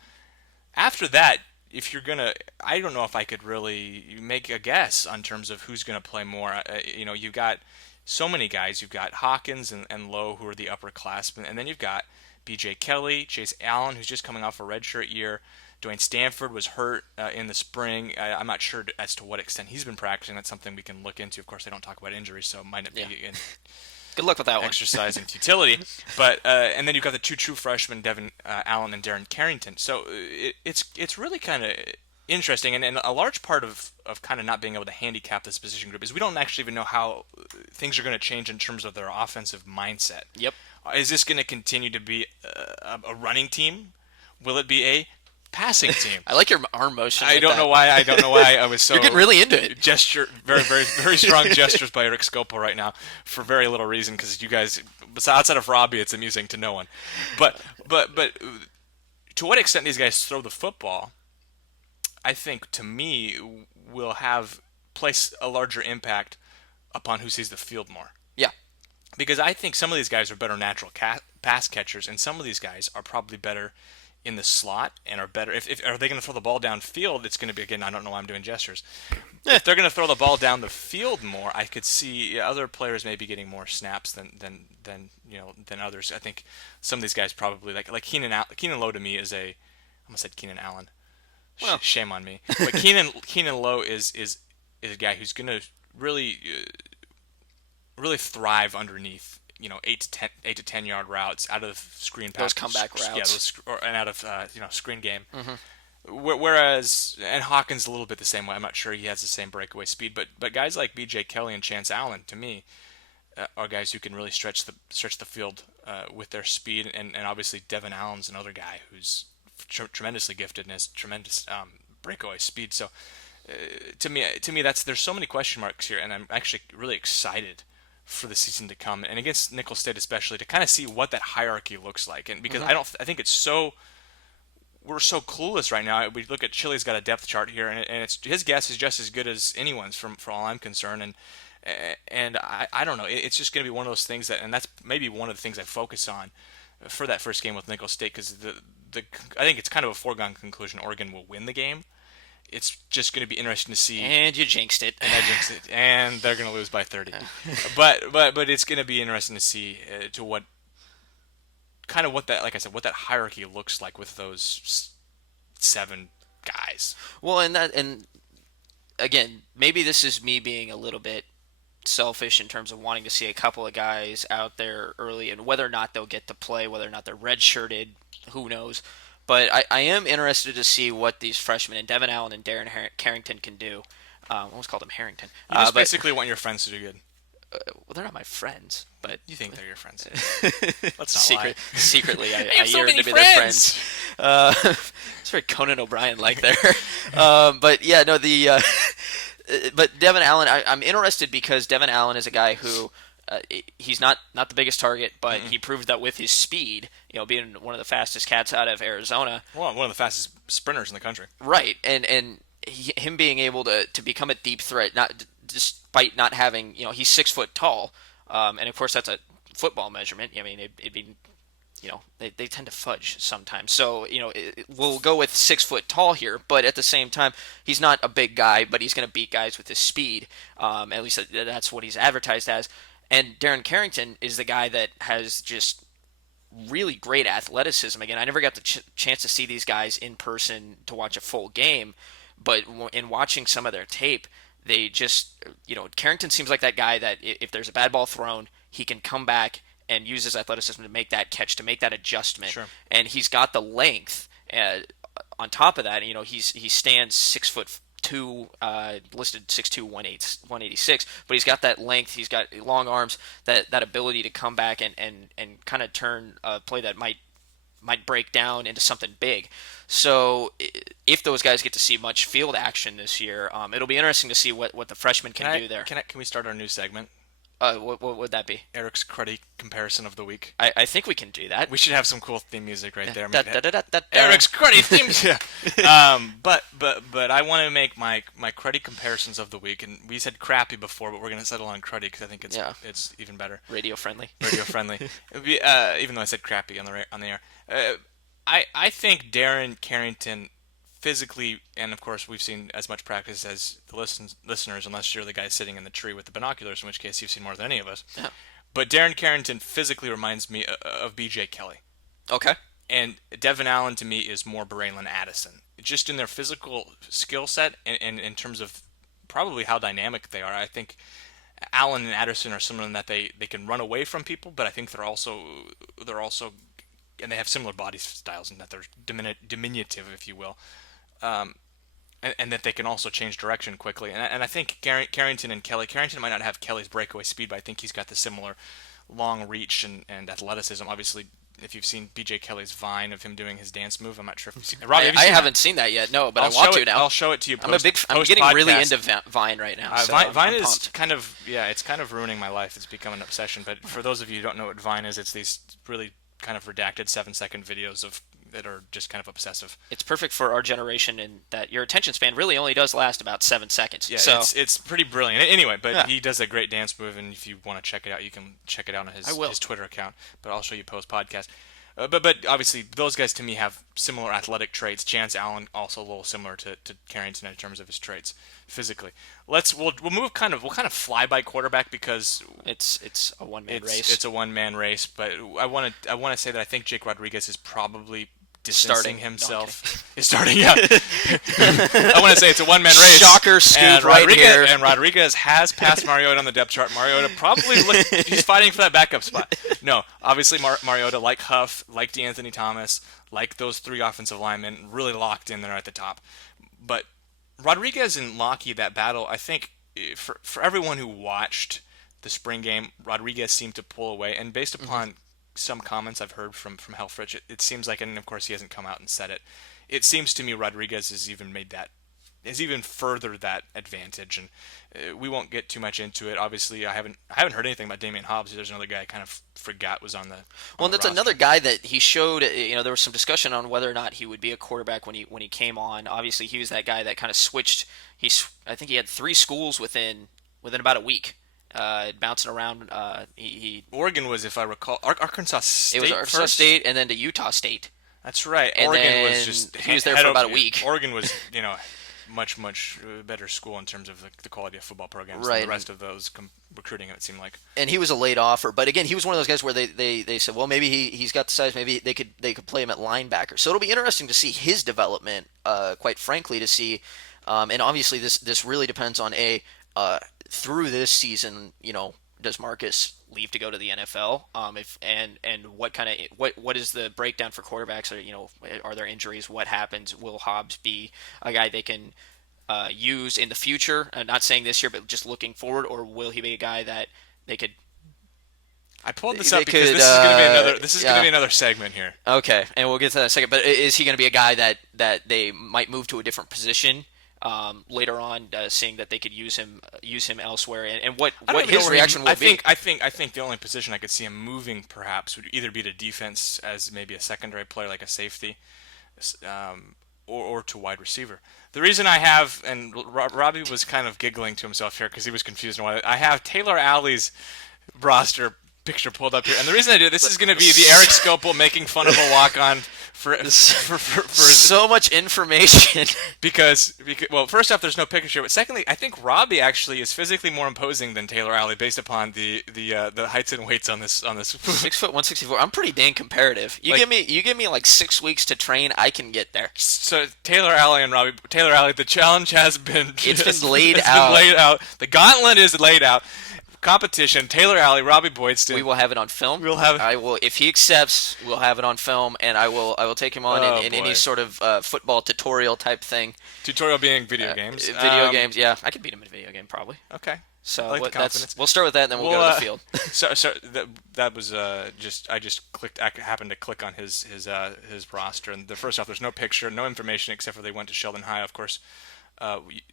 After that, if you're gonna, I don't know if I could really make a guess on terms of who's gonna play more. You've got so many guys. You've got Hawkins and Lowe, who are the upperclassmen, and then you've got B.J. Kelly, Chase Allen, who's just coming off a redshirt year, Dwayne Stanford was hurt in the spring. I'm not sure as to what extent he's been practicing. That's something we can look into. Of course, they don't talk about injuries, so it might not be Yeah. an Good luck with that one. exercise in futility. But and then you've got the two true freshmen, Devin Allen and Darren Carrington. So it's really kind of interesting, and a large part of kind of not being able to handicap this position group is we don't actually even know how things are going to change in terms of their offensive mindset. Yep. Is this going to continue to be a running team? Will it be a passing team? I like your arm motion. I with don't that. know why. I don't know why I was so. You're getting really into it. Gesture, very, very, very strong gestures by Eric Scopel right now for very little reason because you guys, outside of Robby, it's amusing to no one. But to what extent these guys throw the football, I think to me will have place a larger impact upon who sees the field more. Yeah. Because I think some of these guys are better natural pass catchers, and some of these guys are probably better in the slot and are better. If are they going to throw the ball downfield? It's going to be, again, I don't know why I'm doing gestures. If they're going to throw the ball down the field more, I could see other players maybe getting more snaps than others. I think some of these guys probably like Keenan Lowe to me is I almost said Keenan Allen. Well. Shame on me. But Keenan Lowe is a guy who's going to really thrive underneath 8 to 10 yard routes out of screen pass, Those comeback routes. and out of screen game. Whereas and Hawkins a little bit the same way. I'm not sure he has the same breakaway speed, but guys like B.J. Kelly and Chance Allen to me are guys who can really stretch the field with their speed, and obviously Devin Allen's another guy who's tremendously gifted and has tremendous breakaway speed. So to me there's so many question marks here, and I'm actually really excited for the season to come, and against Nicholls State especially, to kind of see what that hierarchy looks like. And because I think we're so clueless right now. We look at Chile's got a depth chart here, and it's his guess is just as good as anyone's for all I'm concerned. And I don't know. It's just going to be one of those things and that's maybe one of the things I focus on for that first game with Nicholls State, because I think it's kind of a foregone conclusion Oregon will win the game. It's just going to be interesting to see. And you jinxed it. And I jinxed it. And they're going to lose by 30. But it's going to be interesting to see to what that, like I said, what that hierarchy looks like with those 7 guys. Well, and again, maybe this is me being a little bit selfish in terms of wanting to see a couple of guys out there early, and whether or not they'll get to play, whether or not they're redshirted, who knows. But I am interested to see what these freshmen and Devin Allen and Darren Carrington can do. I almost called him Harrington. You just basically want your friends to do good. Well, they're not my friends, but you think they're your friends. Let's not lie. Secretly, I have so yearn many to be their friends. It's very Conan O'Brien like there. But yeah, no, but Devin Allen, I'm interested because Devin Allen is a guy who he's not the biggest target, but he proved that with his speed, being one of the fastest cats out of Arizona. Well, one of the fastest sprinters in the country. Right, and him being able to become a deep threat, not despite not having, he's 6 foot tall, and of course that's a football measurement. I mean, it'd be, they tend to fudge sometimes. So, we'll go with 6 foot tall here, but at the same time, he's not a big guy, but he's going to beat guys with his speed. At least that's what he's advertised as. And Darren Carrington is the guy that has just really great athleticism. Again, I never got the chance to see these guys in person to watch a full game, but in watching some of their tape, they just, Carrington seems like that guy that if there's a bad ball thrown, he can come back and use his athleticism to make that catch, to make that adjustment. Sure. And he's got the length. On top of that, he stands 6'2", listed 6'2", 186, but he's got that length. He's got long arms, that ability to come back and kind of turn a play that might break down into something big. So if those guys get to see much field action this year, it'll be interesting to see what the freshmen can do there. Can we start our new segment? What would that be? Eric's cruddy comparison of the week. I think we can do that. We should have some cool theme music right there. Eric's cruddy theme music. Yeah. But I want to make my cruddy comparisons of the week, and we said crappy before, but we're gonna settle on cruddy because I think it's even better. Radio friendly. Even though I said crappy on the air. I think Darren Carrington physically, and of course we've seen as much practice as the listeners, unless you're the guy sitting in the tree with the binoculars, in which case you've seen more than any of us. Yeah. But Darren Carrington physically reminds me of B.J. Kelly. Okay. And Devin Allen to me is more Braylon Addison, just in their physical skill set and in terms of probably how dynamic they are. I think Allen and Addison are similar in that they can run away from people, but I think they're also and they have similar body styles in that they're diminutive, if you will, and that they can also change direction quickly. And I think Carrington and Kelly. Carrington might not have Kelly's breakaway speed, but I think he's got the similar long reach and athleticism. Obviously, if you've seen BJ Kelly's Vine of him doing his dance move, I'm not sure if you've seen it. Robbie, have you I seen haven't that? seen that yet. No, but I I'll want show to it. now. I'll show it to you. I'm getting really into Vine right now. So Vine I'm is pumped. kind of it's kind of ruining my life. It's become an obsession. But for those of you who don't know what Vine is, it's these really kind of redacted 7-second videos that are just kind of obsessive. It's perfect for our generation in that your attention span really only does last about 7 seconds. Yeah, So it's pretty brilliant. Anyway, but yeah, he does a great dance move, and if you want to check it out, you can check it out on I will. his Twitter account. But I'll show you post podcast. But obviously those guys to me have similar athletic traits. Chance Allen also a little similar to Carrington in terms of his traits physically. We'll kind of fly by quarterback because it's a one man race. it's a one man race. But I want to say that I think Jake Rodriguez is probably distancing Starting. himself. Is starting, yeah. I want to say it's a one-man race. Shocker scoop and right Rodriguez, here. And Rodriguez has passed Mariota on the depth chart. Mariota he's fighting for that backup spot. No, obviously Mariota, like Huff, like DeAnthony Thomas, like those three offensive linemen, really locked in there at the top. But Rodriguez and Lockheed, that battle, I think for everyone who watched the spring game, Rodriguez seemed to pull away. And based upon some comments I've heard from Helfrich, it seems like, and of course he hasn't come out and said it, it seems to me Rodriguez has even furthered that advantage, and we won't get too much into it. Obviously, I haven't heard anything about Damian Hobbs. There's another guy I kind of forgot was on the Well, the that's roster. another guy that he showed. There was some discussion on whether or not he would be a quarterback when he came on. Obviously, he was that guy that kind of switched. I think he had 3 schools within about a week, bouncing around. He Oregon was, if I recall, Arkansas State. It was Arkansas first? State and then to Utah State. That's right. And Oregon was then just he was there for about a week. Oregon was much better school in terms of the quality of football programs Right. than the rest of those recruiting. It seemed like. And he was a late offer, but again, he was one of those guys where they said, well, maybe he's got the size, maybe they could play him at linebacker. So it'll be interesting to see his development. Quite frankly, to see, and obviously this really depends on through this season. Does Marcus leave to go to the NFL? If and what kind of what is the breakdown for quarterbacks? Are there injuries? What happens? Will Hobbs be a guy they can use in the future? Not saying this year, but just looking forward, or will he be a guy that they could? I pulled this They up because could, this is going to be another. This is going to yeah. be another segment here. Okay, and we'll get to that in a second. But is he going to be a guy that they might move to a different position later on, seeing that they could use him elsewhere, and what his reaction will be? I think the only position I could see him moving perhaps would either be to defense as maybe a secondary player like a safety, or to wide receiver. The reason I have, and Robbie was kind of giggling to himself here because he was confused on why I have Taylor Alley's roster picture pulled up here, and the reason I do this is going to be the Eric Scopel making fun of a walk-on for so much information. because well, first off, there's no picture here, but secondly, I think Robbie actually is physically more imposing than Taylor Alley based upon the heights and weights on this 6'1", 164. I'm pretty dang comparative. You give me like 6 weeks to train, I can get there. So Taylor Alley, the challenge has been laid out. The gauntlet is laid out. Competition, Taylor Alley, Robbie Boydstun. We will have it on film. We'll have it. I will, if he accepts, we'll have it on film, and I will take him on in any sort of football tutorial type thing. Tutorial being video games. Video games, yeah. I could beat him in a video game, probably. Okay. So I like the confidence. we'll start with that, and then we'll go to the field. So that was I just clicked. I happened to click on his roster, and first off, there's no picture, no information except for they went to Sheldon High, of course.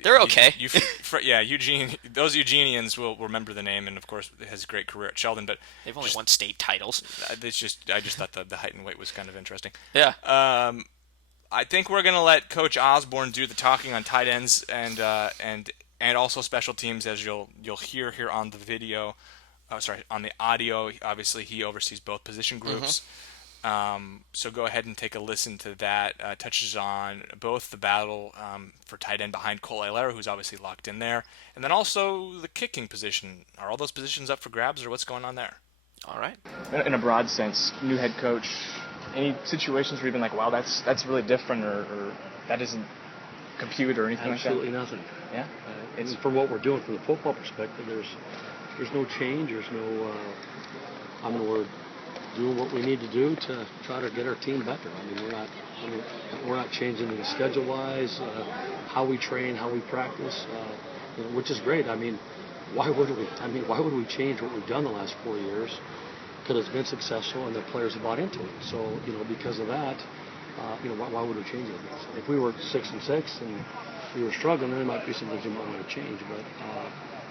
They're okay. Eugene. Those Eugenians will remember the name, and of course, has a great career at Sheldon. But They've only won state titles. I just thought the height and weight was kind of interesting. Yeah. I think we're gonna let Coach Osborne do the talking on tight ends and also special teams, as you'll hear here on the video. On the audio. Obviously, he oversees both position groups. So go ahead and take a listen to that. Touches on both the battle for tight end behind Cole Aguilera, who's obviously locked in there, and then also the kicking position. Are all those positions up for grabs, or what's going on there? All right. In a broad sense, new head coach, any situations where you've been like, wow, that's really different, or that isn't compute or anything Absolutely like that? nothing. Yeah. It's from what we're doing from the football perspective. There's no change. There's no. We're doing what we need to do to try to get our team better. We're not changing anything schedule-wise, how we train, how we practice, which is great. Why would we? Why would we change what we've done the last 4 years? Because it's been successful and the players have bought into it. So, because of that, why would we change it? If we were 6-6 and we were struggling, then there might be some things we might want to change. But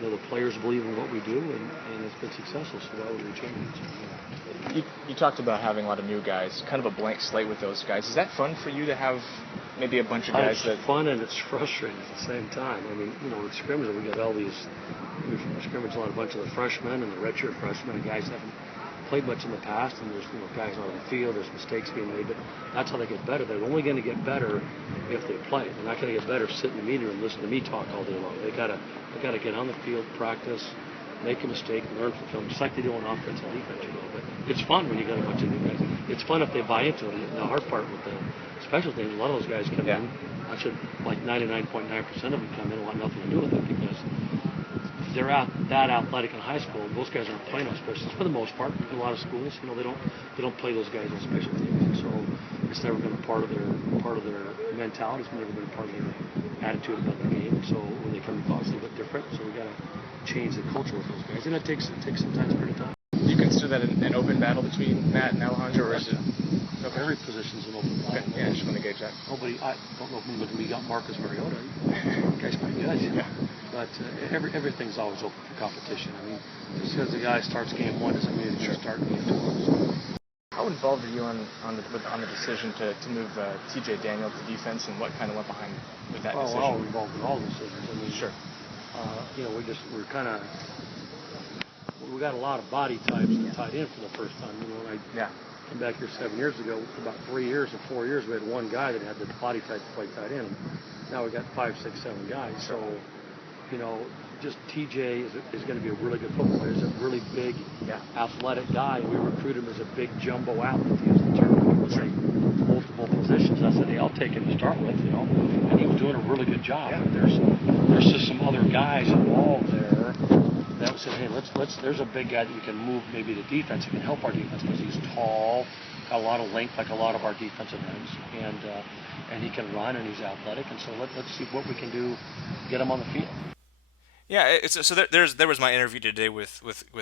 the players believe in what we do, and it's been successful. So why would we change it? You talked about having a lot of new guys, kind of a blank slate with those guys. Is that fun for you to have maybe a bunch of guys it's fun and it's frustrating at the same time. In scrimmage, we scrimmage a bunch of the freshmen and the redshirt freshmen and guys haven't played much in the past, and there's guys out on the field, there's mistakes being made, but that's how they get better. They're only going to get better if they play. They're not going to get better sitting in the meeting room and listen to me talk all day long. They gotta get on the field, practice, make a mistake, learn from film, just like they do on offense and defense. But it's fun when you got a bunch of new guys. It's fun if they buy into it. And the hard part with the special teams, a lot of those guys come in. I should like 99.9% of them come in and want nothing to do with it because they're that athletic in high school. Those guys aren't playing on special teams for the most part. In a lot of schools, they don't play those guys on special teams, and so it's never been a part of their mentality. It's never been a part of their attitude about the game. And so when they come to college, it's a little bit different. So we got to change the culture with those guys, and it takes sometimes pretty time. Do you consider that an open battle between Matt and Alejandro, or is it? Okay. Every position's an open battle. Okay. Yeah, I just want to gauge that. I don't know if we got Marcus Mariota. The guy's pretty good. Yeah. But everything's always open for competition. Just because the guy starts game one doesn't mean he's going to start game two. How involved are you on the decision to move TJ Daniel to defense, and what kind of went behind with that decision? We're involved in all decisions. Sure. We got a lot of body types that tied in for the first time. When I came back here 7 years ago, for about 3 years or 4 years, we had one guy that had the body type to play tight end. Now we got 5, 6, 7 guys. So, just TJ is going to be a really good football player. He's a really big, athletic guy. We recruited him as a big jumbo athlete. He was the term. He could play multiple positions. I said, hey, I'll take him to start with, and he was doing a really good job. Yeah. But there's just some other guys involved there that said, hey, there's a big guy that we can move maybe to defense. He can help our defense because he's tall, got a lot of length like a lot of our defensive ends, and he can run and he's athletic. And so let's see what we can do, get him on the field. Yeah, there was my interview today with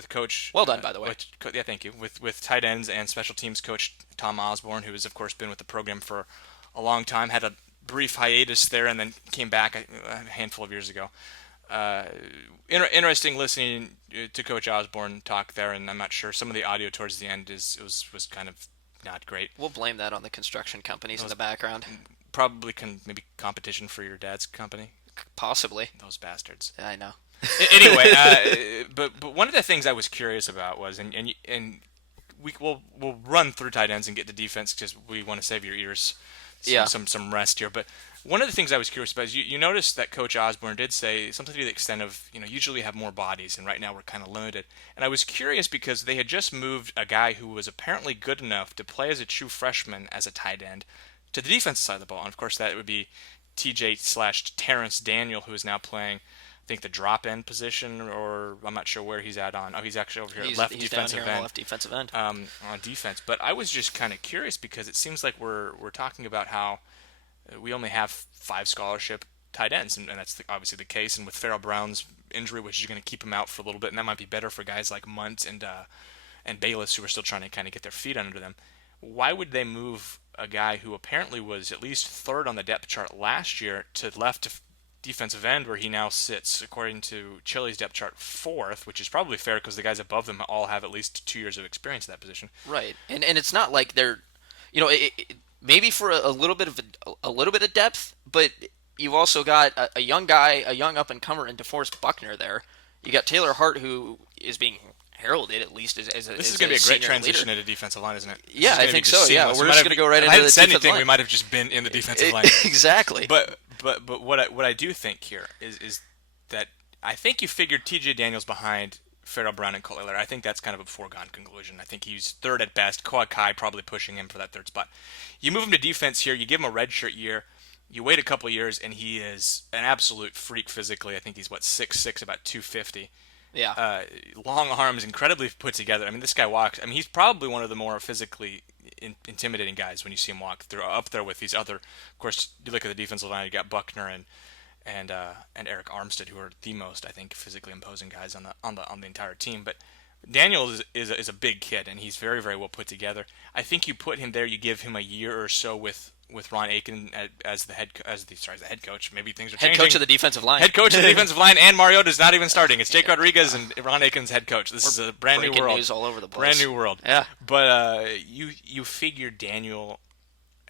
Coach. Well done, by the way. Thank you. With tight ends and special teams coach Tom Osborne, who has of course been with the program for a long time, had a brief hiatus there, and then came back a handful of years ago. Interesting listening to Coach Osborne talk there, and I'm not sure some of the audio towards the end was kind of not great. We'll blame that on the construction companies in the background. Probably maybe competition for your dad's company. Possibly. Those bastards. I know. Anyway, but one of the things I was curious about was, and we'll run through tight ends and get to defense because we want to save your ears some rest here. But one of the things I was curious about is you noticed that Coach Osborne did say something to the extent of, usually have more bodies, and right now we're kind of limited. And I was curious because they had just moved a guy who was apparently good enough to play as a true freshman as a tight end to the defensive side of the ball. And of course that would be TJ/Terrence Daniel, who is now playing, I think, the drop end position, or I'm not sure where he's at on. Oh, he's actually over here at left defensive end. Left defensive end. On defense. But I was just kind of curious because it seems like we're talking about how we only have 5 scholarship tight ends, and that's obviously the case. And with Farrell Brown's injury, which is going to keep him out for a little bit, and that might be better for guys like Munt and Bayless, who are still trying to kind of get their feet under them. Why would they move a guy who apparently was at least 3rd on the depth chart last year to left defensive end, where he now sits, according to Chili's depth chart, 4th, which is probably fair because the guys above them all have at least 2 years of experience in that position. Right, and it's not like they're, maybe for a little bit of depth, but you've also got a young guy, a young up and comer in DeForest Buckner there. You got Taylor Hart, who is being heralded at least as a This is going to be a great transition leader. into defensive line, isn't it? Yeah, I think so. Yeah, we're just going to go right into the defensive line. I hadn't said anything. We might have just been in the defensive line. Exactly. But what I do think here is that I think you figured TJ Daniels behind Farrell Brown and Colt Lair. I think that's kind of a foregone conclusion. I think he's third at best. Kawhi probably pushing him for that third spot. You move him to defense here. You give him a redshirt year. You wait a couple years, and he is an absolute freak physically. I think he's 6'6", about 250. Yeah. Long arms, incredibly put together. I mean, this guy walks. I mean, he's probably one of the more physically intimidating guys when you see him walk through. Up there with these other, of course, you look at the defensive line. You got Buckner and Eric Armstead, who are the most, I think, physically imposing guys on the entire team. But Daniel is a big kid, and he's very, very well put together. I think you put him there. You give him a year or so with Ron Aiken as the head coach. Maybe things are changing. Head coach of the defensive line. Head coach of the defensive line, and Mariota's not even starting. It's Jake Rodriguez and Ron Aiken's head coach. This is a brand new world. News all over the place. Brand new world. Yeah. But you figure Daniel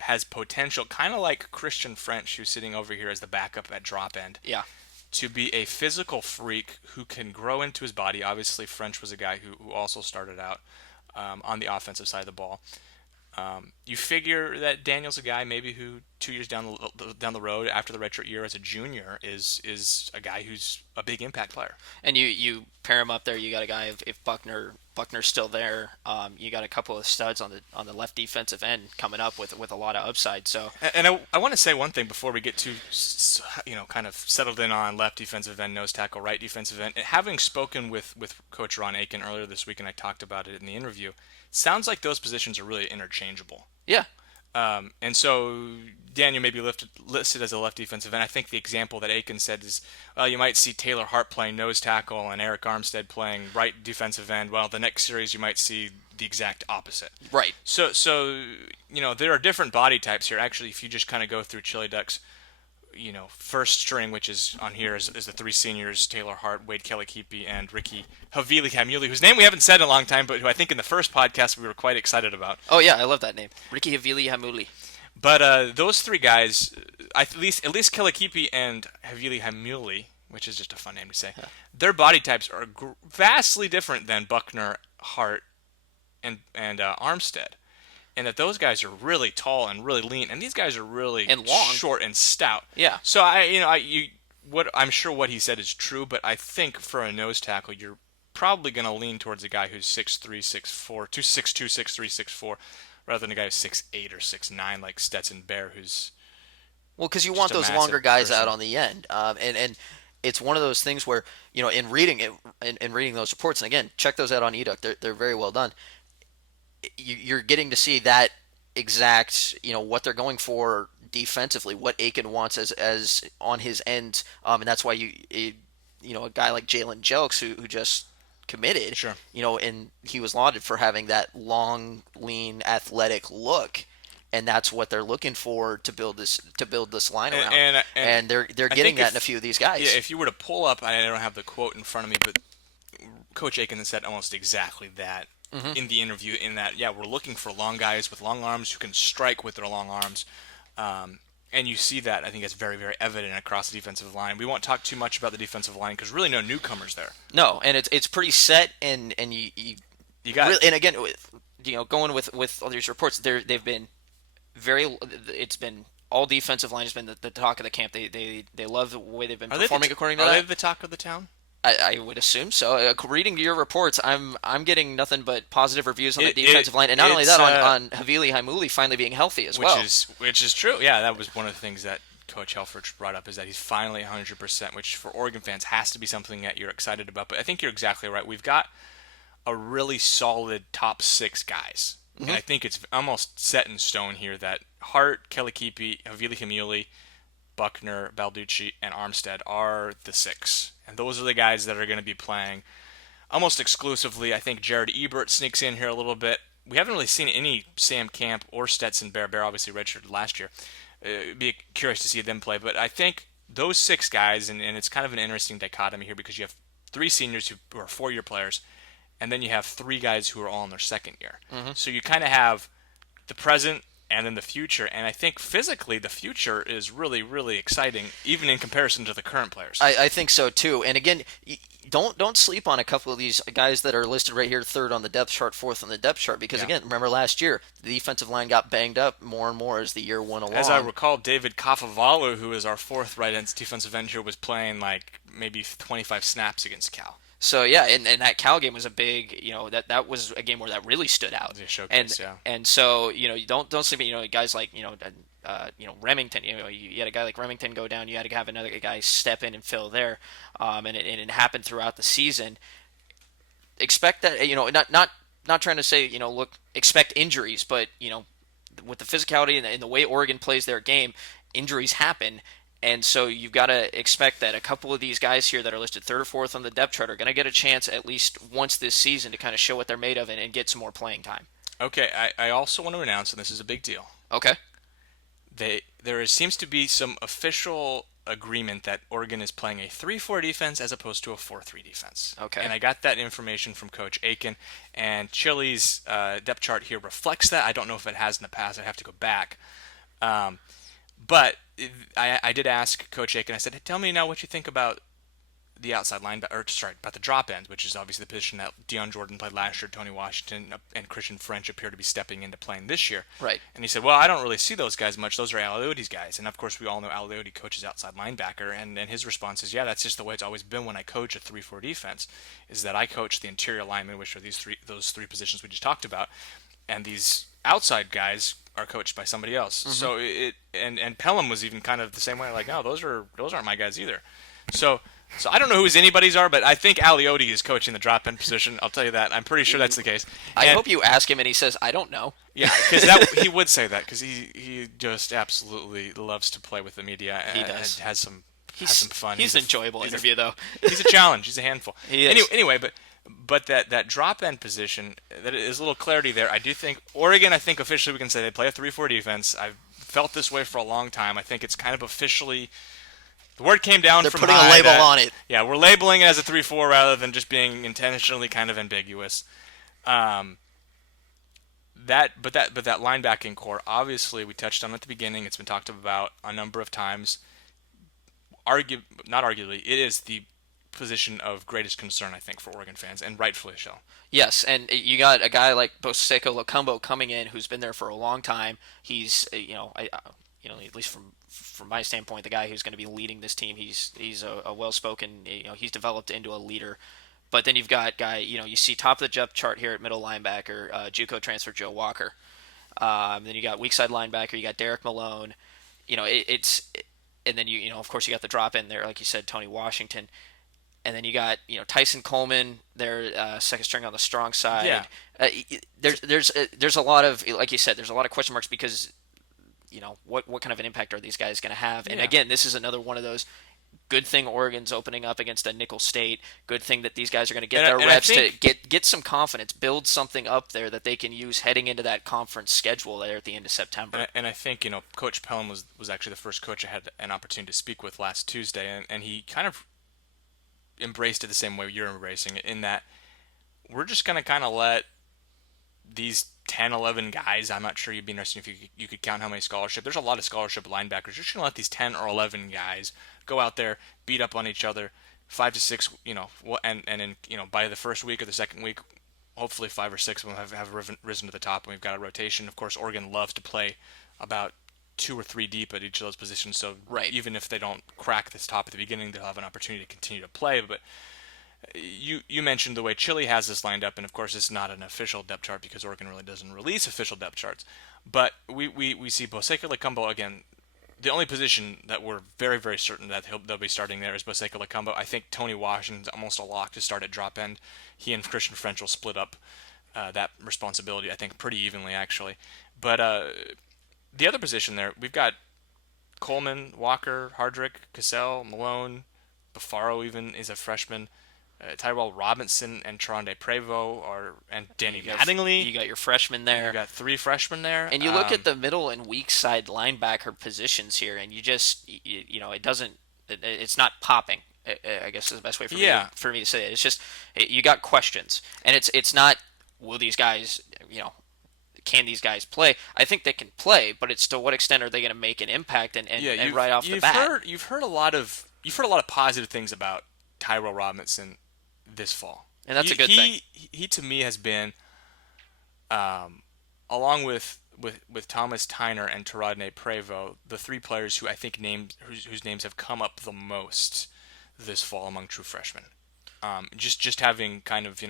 has potential, kind of like Christian French, who's sitting over here as the backup at drop end. Yeah. To be a physical freak who can grow into his body. Obviously, French was a guy who also started out on the offensive side of the ball. You figure that Daniel's a guy maybe who 2 years down the road after the redshirt year as a junior is a guy who's a big impact player. And you pair him up there. You got a guy if Buckner's still there. You got a couple of studs on the left defensive end coming up with a lot of upside. So and I want to say one thing before we get too kind of settled in on left defensive end, nose tackle, right defensive end. Having spoken with Coach Ron Aiken earlier this week, and I talked about it in the interview. Sounds like those positions are really interchangeable. Yeah. And so Daniel may be listed as a left defensive end. I think the example that Aiken said is, well, you might see Taylor Hart playing nose tackle and Eric Armstead playing right defensive end. Well, the next series you might see the exact opposite. Right. So there are different body types here. Actually, if you just kind of go through Chili Duck's, first string, which is on here, is the three seniors, Taylor Hart, Wade Kelekepe, and Ricky Havili-Hamuli, whose name we haven't said in a long time, but who I think in the first podcast we were quite excited about. Oh, yeah, I love that name. Ricky Havili-Hamuli. But those three guys, at least Kelekepe and Havili-Hamuli, which is just a fun name to say, their body types are vastly different than Buckner, Hart, and Armstead. And that those guys are really tall and really lean, and these guys are really and long, short and stout. Yeah. So I'm sure what he said is true, but I think for a nose tackle, you're probably going to lean towards a guy who's 6'3", 6'4", 6'2", 6'3", 6'4", rather than a guy who's 6'8" or 6'9" like Stetson Bear, who's because you want those longer guys out on the end, and it's one of those things where in reading those reports, and again, check those out on eDuck. They're very well done. You're getting to see that exact, what they're going for defensively, what Aiken wants as on his end, and that's why a guy like Jalen Jelks who just committed, sure, and he was lauded for having that long, lean, athletic look, and that's what they're looking for to build this line around, and they're getting that in a few of these guys. Yeah, if you were to pull up, I don't have the quote in front of me, but Coach Aiken said almost exactly that. Mm-hmm. In the interview, in that, we're looking for long guys with long arms who can strike with their long arms. And you see that, I think it's very, very evident across the defensive line. We won't talk too much about the defensive line because really no newcomers there. No, and it's pretty set, and you got really, and again, going with all these reports, they've been it's been all defensive line has been the talk of the camp. They love the way they've been performing according to that. Are they the talk of the town? I would assume so. Reading your reports, I'm getting nothing but positive reviews on the defensive line, and not only that, on Havili-Hamuli finally being healthy as well. Which is true. Yeah, that was one of the things that Coach Helfrich brought up, is that he's finally 100%, which for Oregon fans has to be something that you're excited about. But I think you're exactly right. We've got a really solid top six guys. Mm-hmm. And I think it's almost set in stone here that Hart, Kelekepe, Havili-Hamuli, Buckner, Balducci, and Armstead are the six. And those are the guys that are going to be playing almost exclusively. I think Jared Ebert sneaks in here a little bit. We haven't really seen any Sam Camp or Stetson Bear. Bear obviously redshirted last year. Be curious to see them play. But I think those six guys, and it's kind of an interesting dichotomy here because you have three seniors who are four-year players, and then you have three guys who are all in their second year. Mm-hmm. So you kind of have the present and then the future, and I think physically the future is really, really exciting, even in comparison to the current players. I think so too. And again, don't sleep on a couple of these guys that are listed right here, third on the depth chart, fourth on the depth chart, because again, remember last year the defensive line got banged up more and more as the year went along. As I recall, David Kafavalu, who is our fourth right end defensive end here, was playing like maybe 25 snaps against Cal. So yeah, and that Cal game was a big, that was a game where that really stood out. The And showcase, yeah. and so you don't sleep, guys like Remington, you had a guy like Remington go down, you had to have another guy step in and fill there, and it happened throughout the season. Expect that, not trying to say, look, expect injuries, but with the physicality and the way Oregon plays their game, injuries happen. And so you've got to expect that a couple of these guys here that are listed third or fourth on the depth chart are going to get a chance at least once this season to kind of show what they're made of and get some more playing time. Okay, I also want to announce, and this is a big deal. Okay. Seems to be some official agreement that Oregon is playing a 3-4 defense as opposed to a 4-3 defense. Okay. And I got that information from Coach Aiken, and Chile's depth chart here reflects that. I don't know if it has in the past. I have to go back. But I did ask Coach Aiken. I said, hey, tell me now what you think about the outside linebacker, or sorry, about the drop end, which is obviously the position that Deion Jordan played last year, Tony Washington and Christian French appear to be stepping into playing this year. Right. And he said, well, I don't really see those guys much. Those are Alioti's guys. And of course, we all know Alioti coaches outside linebacker. And his response is, yeah, that's just the way it's always been when I coach a 3-4 defense, is that I coach the interior linemen, which are those three positions we just talked about. And these outside guys are coached by somebody else. Mm-hmm. So and Pelham was even kind of the same way, like, no, those aren't my guys either. So I don't know who his anybody's are, but I think Alioti is coaching the drop end position. I'll tell you that. I'm pretty sure that's the case. I hope you ask him and he says, I don't know. Yeah, because he would say that, because he just absolutely loves to play with the media and, he does. And has some fun. He's an enjoyable interview, though. He's a challenge. He's a handful. He is. Anyway, but that drop end position, that is a little clarity there. I do think Oregon, officially we can say they play a 3-4 defense. I've felt this way for a long time. I think it's kind of officially. The word came down They're from putting high a label on it. Yeah, we're labeling it as a 3-4 rather than just being intentionally kind of ambiguous. But that linebacking core, obviously, we touched on at the beginning. It's been talked about a number of times. Not arguably, it is the position of greatest concern, I think, for Oregon fans, and rightfully so. Yes, and you got a guy like Boydstun coming in who's been there for a long time. He's, at least from my standpoint, the guy who's going to be leading this team. He's a well-spoken. He's developed into a leader. But then you've got you see top of the depth chart here at middle linebacker, JUCO transfer Joe Walker. Then you got weak side linebacker. You got Derek Malone. And then of course you got the drop in there, like you said, Tony Washington. And then you got Tyson Coleman, their second string on the strong side. Yeah. There's a lot of, like you said, there's a lot of question marks because what kind of an impact are these guys going to have? And again, this is another one of those. Good thing Oregon's opening up against a nickel state. Good thing that these guys are going to get their reps to get some confidence, build something up there that they can use heading into that conference schedule there at the end of September. And I think Coach Pelham was actually the first coach I had an opportunity to speak with last Tuesday, and he kind of embraced it the same way you're embracing it, in that we're just going to kind of let these 10, 11 guys, I'm not sure you'd be interested if you could count how many scholarship. There's a lot of scholarship linebackers. You're just going to let these 10 or 11 guys go out there, beat up on each other, 5 to 6, and then, by the first week or the second week, hopefully 5 or 6 of them have risen to the top, and we've got a rotation. Of course, Oregon loves to play about 2 or 3 deep at each of those positions, so even if they don't crack this top at the beginning, they'll have an opportunity to continue to play. But you mentioned the way Chile has this lined up, and of course it's not an official depth chart because Oregon really doesn't release official depth charts. But we see Boseka Lecumbo again. The only position that we're very, very certain that they'll be starting there is Boseka Lecumbo. I think Tony Washington's almost a lock to start at drop end. He and Christian French will split up that responsibility, I think, pretty evenly actually. But the other position there, we've got Coleman, Walker, Hardrick, Cassell, Malone, Bafaro even is a freshman. Tyrell Robinson and Tronde Prevost and Danny Mattingly. You got your freshmen there. You got 3 freshmen there. And you look at the middle and weak side linebacker positions here, and you just, it's not popping. I guess is the best way for me to say it. It's just you got questions, and it's not will these guys, can these guys play? I think they can play, but it's to what extent are they going to make an impact and right off the bat. You've heard a lot of positive things about Tyrell Robinson this fall, and that's a good thing. He to me has been, along with Thomas Tyner and Tronde Prevost, the 3 players who I think whose names have come up the most this fall among true freshmen. Just having kind of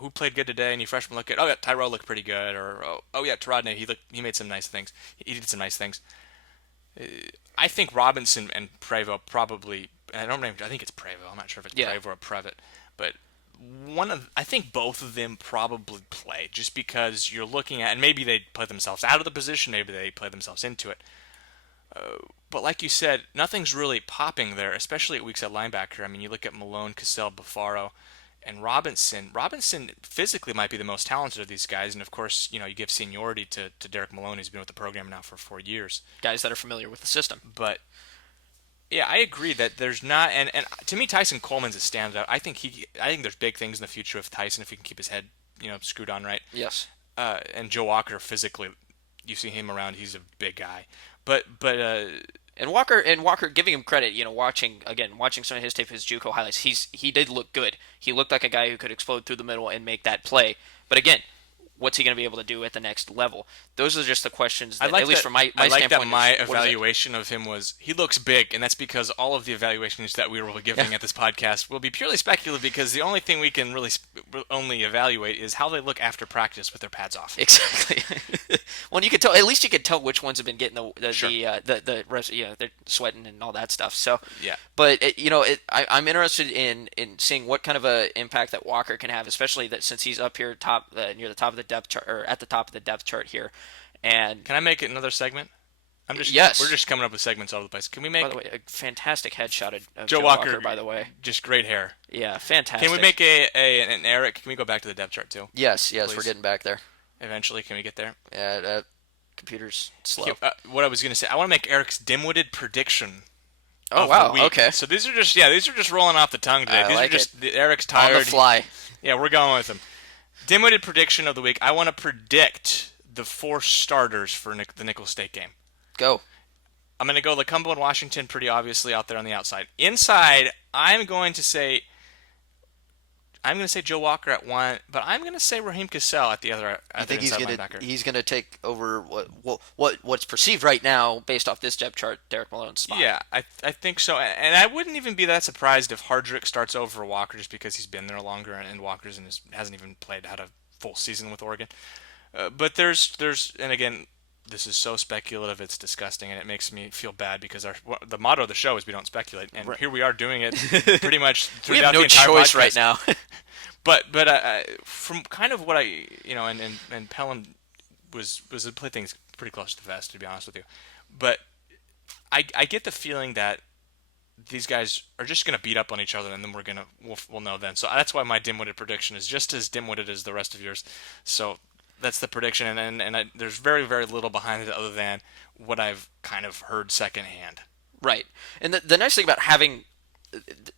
who played good today, and you freshmen look at, oh yeah, Tyrell looked pretty good, or oh yeah, Taradne, he made some nice things. He did some nice things. I think Robinson and Prevo probably. I think it's Prevo. I'm not sure if it's Yeah. Prevo or Previtt, but I think both of them probably play just because you're looking at, and maybe they play themselves out of the position, maybe they play themselves into it. But like you said, nothing's really popping there, especially at weeks at linebacker. I mean, you look at Malone, Cassell, Buffaro, and Robinson. Robinson physically might be the most talented of these guys, and of course, you give seniority to Derek Malone, who's been with the program now for 4 years. Guys that are familiar with the system. But yeah, I agree that there's not, and to me, Tyson Coleman's a standout. I think there's big things in the future with Tyson if he can keep his head, screwed on right. Yes. And Joe Walker physically, you see him around, he's a big guy. But And Walker, giving him credit, watching some of his tape, his JUCO highlights, he did look good. He looked like a guy who could explode through the middle and make that play. But again, what's he going to be able to do at the next level? Those are just the questions that, at least from my I like standpoint, that my evaluation of him was he looks big, and that's because all of the evaluations that we were giving at this podcast will be purely speculative because the only thing we can really only evaluate is how they look after practice with their pads off. Exactly. Well, you could tell. At least you could tell which ones have been getting Sure. the rest. They're sweating and all that stuff. So Yeah. But I'm interested in seeing what kind of a impact that Walker can have, especially that since he's up here near the top of the depth chart, or at the top of the depth chart here. And Can I make it another segment? Yes. We're just coming up with segments all over the place. Can we make by the way, a fantastic headshot of Joe Joe Walker, by the way? just great hair? Yeah, fantastic. Can we make an Eric? Can we go back to the depth chart too? Yes, Please? we're getting back there. Eventually, can we get there? Yeah, computer's slow. What I was going to say, I want to make Eric's dim-witted prediction. Oh of wow, the week. okay. So these are just rolling off the tongue today. I These like are just it. Eric's tired. On the fly. Yeah, we're going with them. Dim-witted prediction of the week. I want to predict the 4 starters for the Nicholls State game. Go. I'm going to go LeCumbo and Washington, pretty obviously out there on the outside. Inside, I'm going to say Joe Walker at 1, but I'm going to say Raheem Cassell at the other. I think linebacker. he's gonna take over what's perceived right now based off this depth chart, Derek Malone's spot. Yeah, I think so, and I wouldn't even be that surprised if Hardrick starts over Walker just because he's been there longer and Walker's hasn't even had a full season with Oregon. But there's and again, this is so speculative, it's disgusting, and it makes me feel bad because the motto of the show is we don't speculate, and here we are doing it pretty much We throughout have no the entire choice podcast. right now. But from kind of what and Pelham was play things pretty close to the vest, to be honest with you, but I get the feeling that these guys are just going to beat up on each other, and then we'll know then. So that's why my dim-witted prediction is just as dim-witted as the rest of yours. So that's the prediction, and there's very, very little behind it other than what I've kind of heard secondhand. Right. And the nice thing about having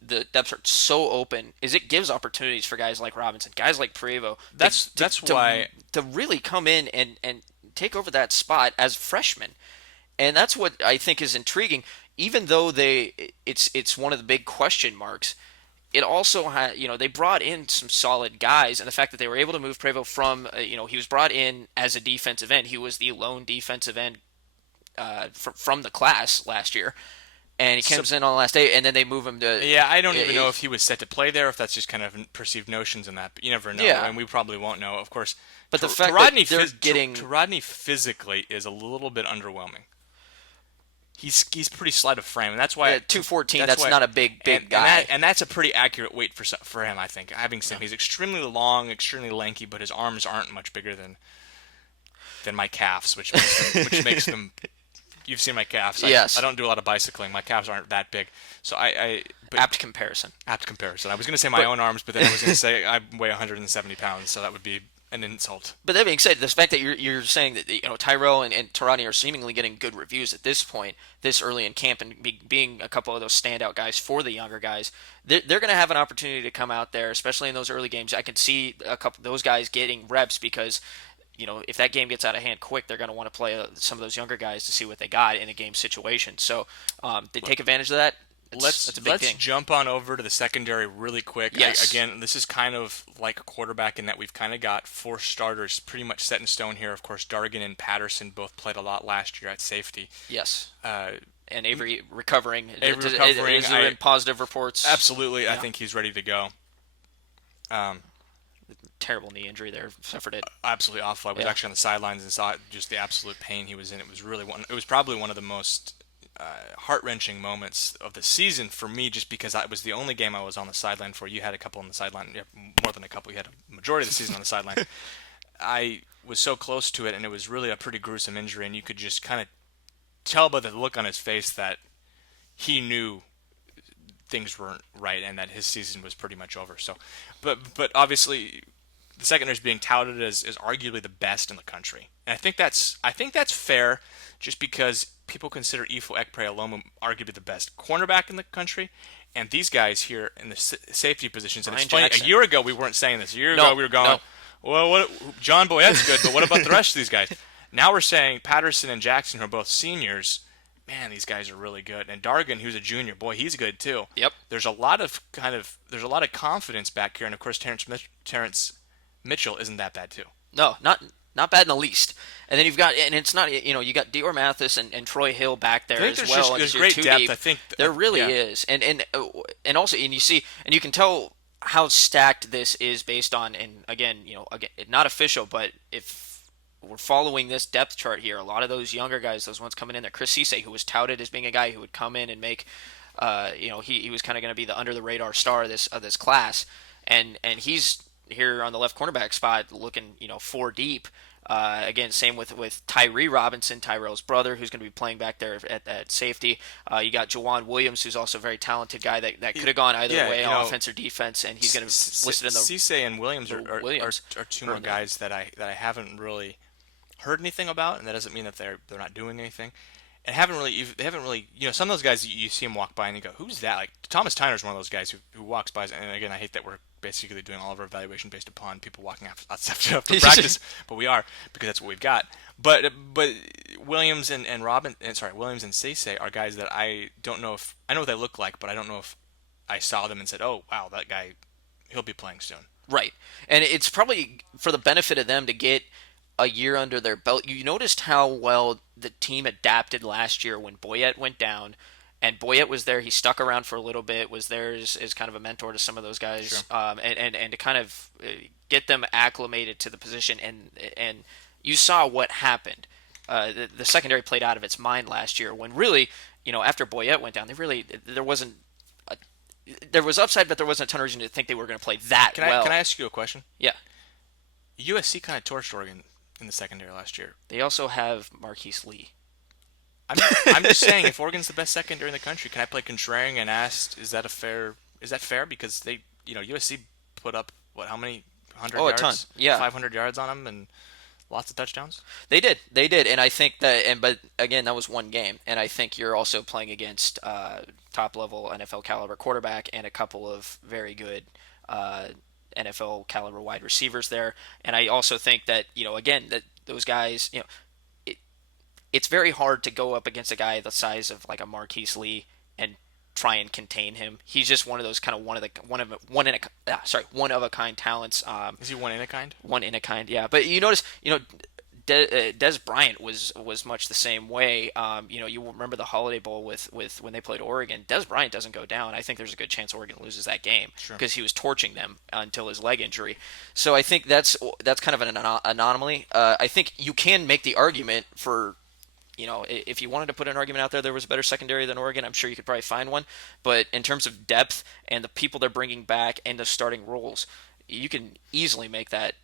the depth chart so open is it gives opportunities for guys like Robinson, guys like Prevo. That's why to really come in and take over that spot as freshmen. And that's what I think is intriguing. Even though it's one of the big question marks, it also had, they brought in some solid guys, and the fact that they were able to move Prevo from, he was brought in as a defensive end. He was the lone defensive end from the class last year, and he comes in on the last day, and then they move him to. Yeah, I don't even know if he was set to play there, if that's just kind of perceived notions in that. But you never know, and we probably won't know, of course. But the fact that they're getting Taradne physically is a little bit underwhelming. He's pretty slight of frame, and that's why 214. That's not a big guy, and that's a pretty accurate weight for him. I think, having seen he's extremely long, extremely lanky, but his arms aren't much bigger than my calves, which makes them. You've seen my calves. Yes. I don't do a lot of bicycling. My calves aren't that big, so apt comparison. Apt comparison. I was going to say my own arms, but then I was going to say I weigh 170 pounds, so that would be an insult. But that being said, the fact that you're saying that Tyrell and Taradne are seemingly getting good reviews at this point, this early in camp, and being a couple of those standout guys for the younger guys, they're going to have an opportunity to come out there, especially in those early games. I can see a couple of those guys getting reps because, if that game gets out of hand quick, they're going to want to play some of those younger guys to see what they got in a game situation. So they take advantage of that. That's a big thing. Jump on over to the secondary really quick. Yes. Again, this is kind of like a quarterback in that we've kind of got 4 starters pretty much set in stone here. Of course, Dargan and Patterson both played a lot last year at safety. Yes. And Avery recovering. Is there in positive reports? Absolutely. Yeah. I think he's ready to go. Terrible knee injury there. Suffered it. Absolutely awful. I was actually on the sidelines and saw just the absolute pain he was in. It was really It was probably one of the most heart-wrenching moments of the season for me, just because it was the only game I was on the sideline for. You had a couple on the sideline, more than a couple. You had a majority of the season on the sideline. I was so close to it, and it was really a pretty gruesome injury, and you could just kind of tell by the look on his face that he knew things weren't right and that his season was pretty much over. So, but obviously, the secondary is being touted as arguably the best in the country, and I think that's fair, just because people consider Ekpre-Olomu arguably the best cornerback in the country, and these guys here in the safety positions. And Ryan it's funny, Jackson. A year ago we weren't saying this. A year ago we were going, well, what? John Boyette's good, but what about the rest of these guys? Now we're saying Patterson and Jackson, who are both seniors, man, these guys are really good. And Dargan, who's a junior, boy, he's good too. Yep. There's a lot of confidence back here, and of course Terrence Mitchell isn't that bad too. No, not bad in the least. And then you've got, and it's not, you got Dior Mathis and Troy Hill back there as well. There's great depth. Deep. I think there really is, and also, and you see, and you can tell how stacked this is based on, and again, not official, but if we're following this depth chart here, a lot of those younger guys, those ones coming in there, Chris Cisse, who was touted as being a guy who would come in and make, he was kind of going to be the under the radar star of this class, and he's here on the left cornerback spot looking, 4 deep. Again, same with Tyree Robinson, Tyrell's brother, who's going to be playing back there at safety. You got Jawan Williams, who's also a very talented guy that could have gone either way, offense or defense, and he's going to be listed in the. Cisse and Williams are two more guys that I haven't really heard anything about, and that doesn't mean that they're not doing anything. And they haven't really, some of those guys you see them walk by and you go, who's that? Like Thomas Tyner's one of those guys who walks by, and again, I hate that we're basically doing all of our evaluation based upon people walking after practice, but we are, because that's what we've got. But Williams and Williams and Cisse are guys that I don't know if I know what they look like, but I don't know if I saw them and said, oh wow, that guy, he'll be playing soon. Right, and it's probably for the benefit of them to get a year under their belt. You noticed how well the team adapted last year when Boyette went down, and Boyette was there. He stuck around for a little bit, was there as kind of a mentor to some of those guys, sure. And to kind of get them acclimated to the position. And you saw what happened. The secondary played out of its mind last year when really, after Boyette went down, there was upside, but there wasn't a ton of reason to think they were going to play that well. Can I ask you a question? Yeah. USC kind of torched Oregon in the secondary last year. They also have Marquise Lee. I'm just saying, if Oregon's the best secondary in the country, can I play contrarian and ask, is that fair? Because they, USC put up how many 100 yards? A ton. Yeah. 500 yards on them and lots of touchdowns. They did, and I think but again, that was one game, and I think you're also playing against top level NFL caliber quarterback and a couple of very good NFL caliber wide receivers there, and I also think that again that those guys it's very hard to go up against a guy the size of like a Marquise Lee and try and contain him. He's just one of those kind of one of a kind talents. Is he one in a kind? One in a kind, yeah. But you notice, Des Bryant was much the same way. You remember the Holiday Bowl with when they played Oregon. Des Bryant doesn't go down. I think there's a good chance Oregon loses that game because he was torching them until his leg injury. So I think that's kind of an anomaly. I think you can make the argument for. If you wanted to put an argument out there was a better secondary than Oregon, I'm sure you could probably find one. But in terms of depth and the people they're bringing back and the starting roles, you can easily make that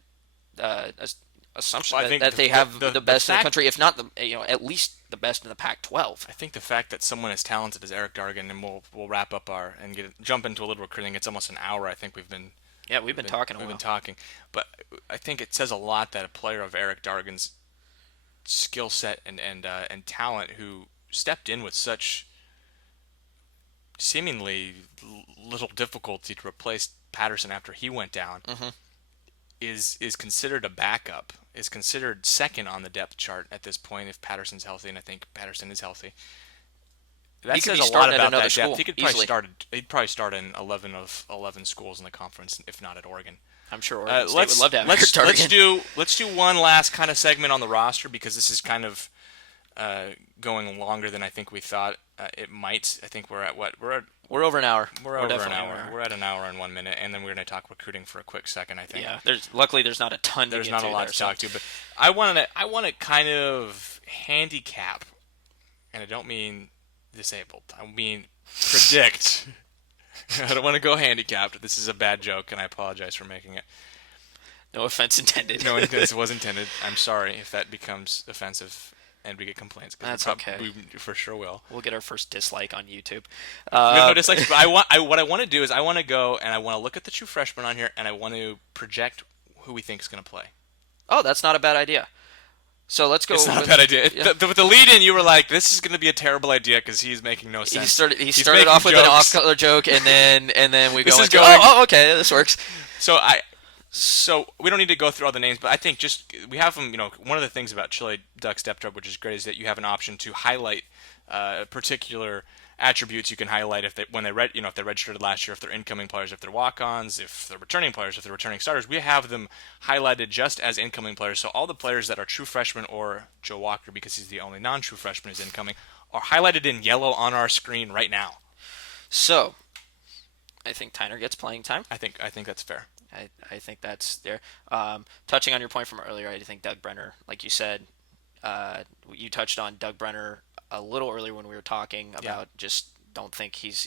assumption that they have the best in the country, if not at least the best in the Pac-12. I think the fact that someone as talented as Eric Dargan, and we'll wrap up jump into a little recruiting. It's almost an hour. I think we've been talking. We've been talking, but I think it says a lot that a player of Eric Dargan's skill set and talent, who stepped in with such seemingly little difficulty to replace Patterson after he went down, is considered a backup, is considered second on the depth chart at this point if Patterson's healthy, and I think Patterson is healthy. That says a lot about that depth. He could probably start in 11 of 11 schools in the conference, if not at Oregon. I'm sure Oregon State would love to have Eric Dargan. Let's do one last kind of segment on the roster, because this is kind of going longer than I think we thought it might. I think we're at what? We're over an hour. We're over an definitely hour. over. We're at an hour and 1 minute, and then we're going to talk recruiting for a quick second, I think. Yeah. Luckily there's not a ton to There's get not to a lot there, to talk to, but I want to kind of handicap, and I don't mean disabled. I mean predict. I don't want to go handicapped. This is a bad joke, and I apologize for making it. No offense intended. No, it was intended. I'm sorry if that becomes offensive and we get complaints. That's okay. We for sure will. We'll get our first dislike on YouTube. We have no dislikes, but what I want to do is I want to go and I want to look at the true freshmen on here, and I want to project who we think is going to play. Oh, that's not a bad idea. So let's go. It's not a bad idea. Yeah. The lead in, you were like, "This is going to be a terrible idea because he's making no sense." He started off with an off-color joke, and then we go into, okay, this works. So we don't need to go through all the names, but I think just we have them. One of the things about Chile Ducks Depth Chart, which is great, is that you have an option to highlight particular attributes you can highlight if they registered last year, if they're incoming players, if they're walk-ons, if they're returning players, if they're returning starters. We have them highlighted just as incoming players. So all the players that are true freshmen or Joe Walker, because he's the only non-true freshman who's incoming, are highlighted in yellow on our screen right now. So I think Tyner gets playing time. I think that's fair. I think that's there. Touching on your point from earlier, I think Doug Brenner, like you said, you touched on Doug Brenner a little earlier when we were talking about just don't think he's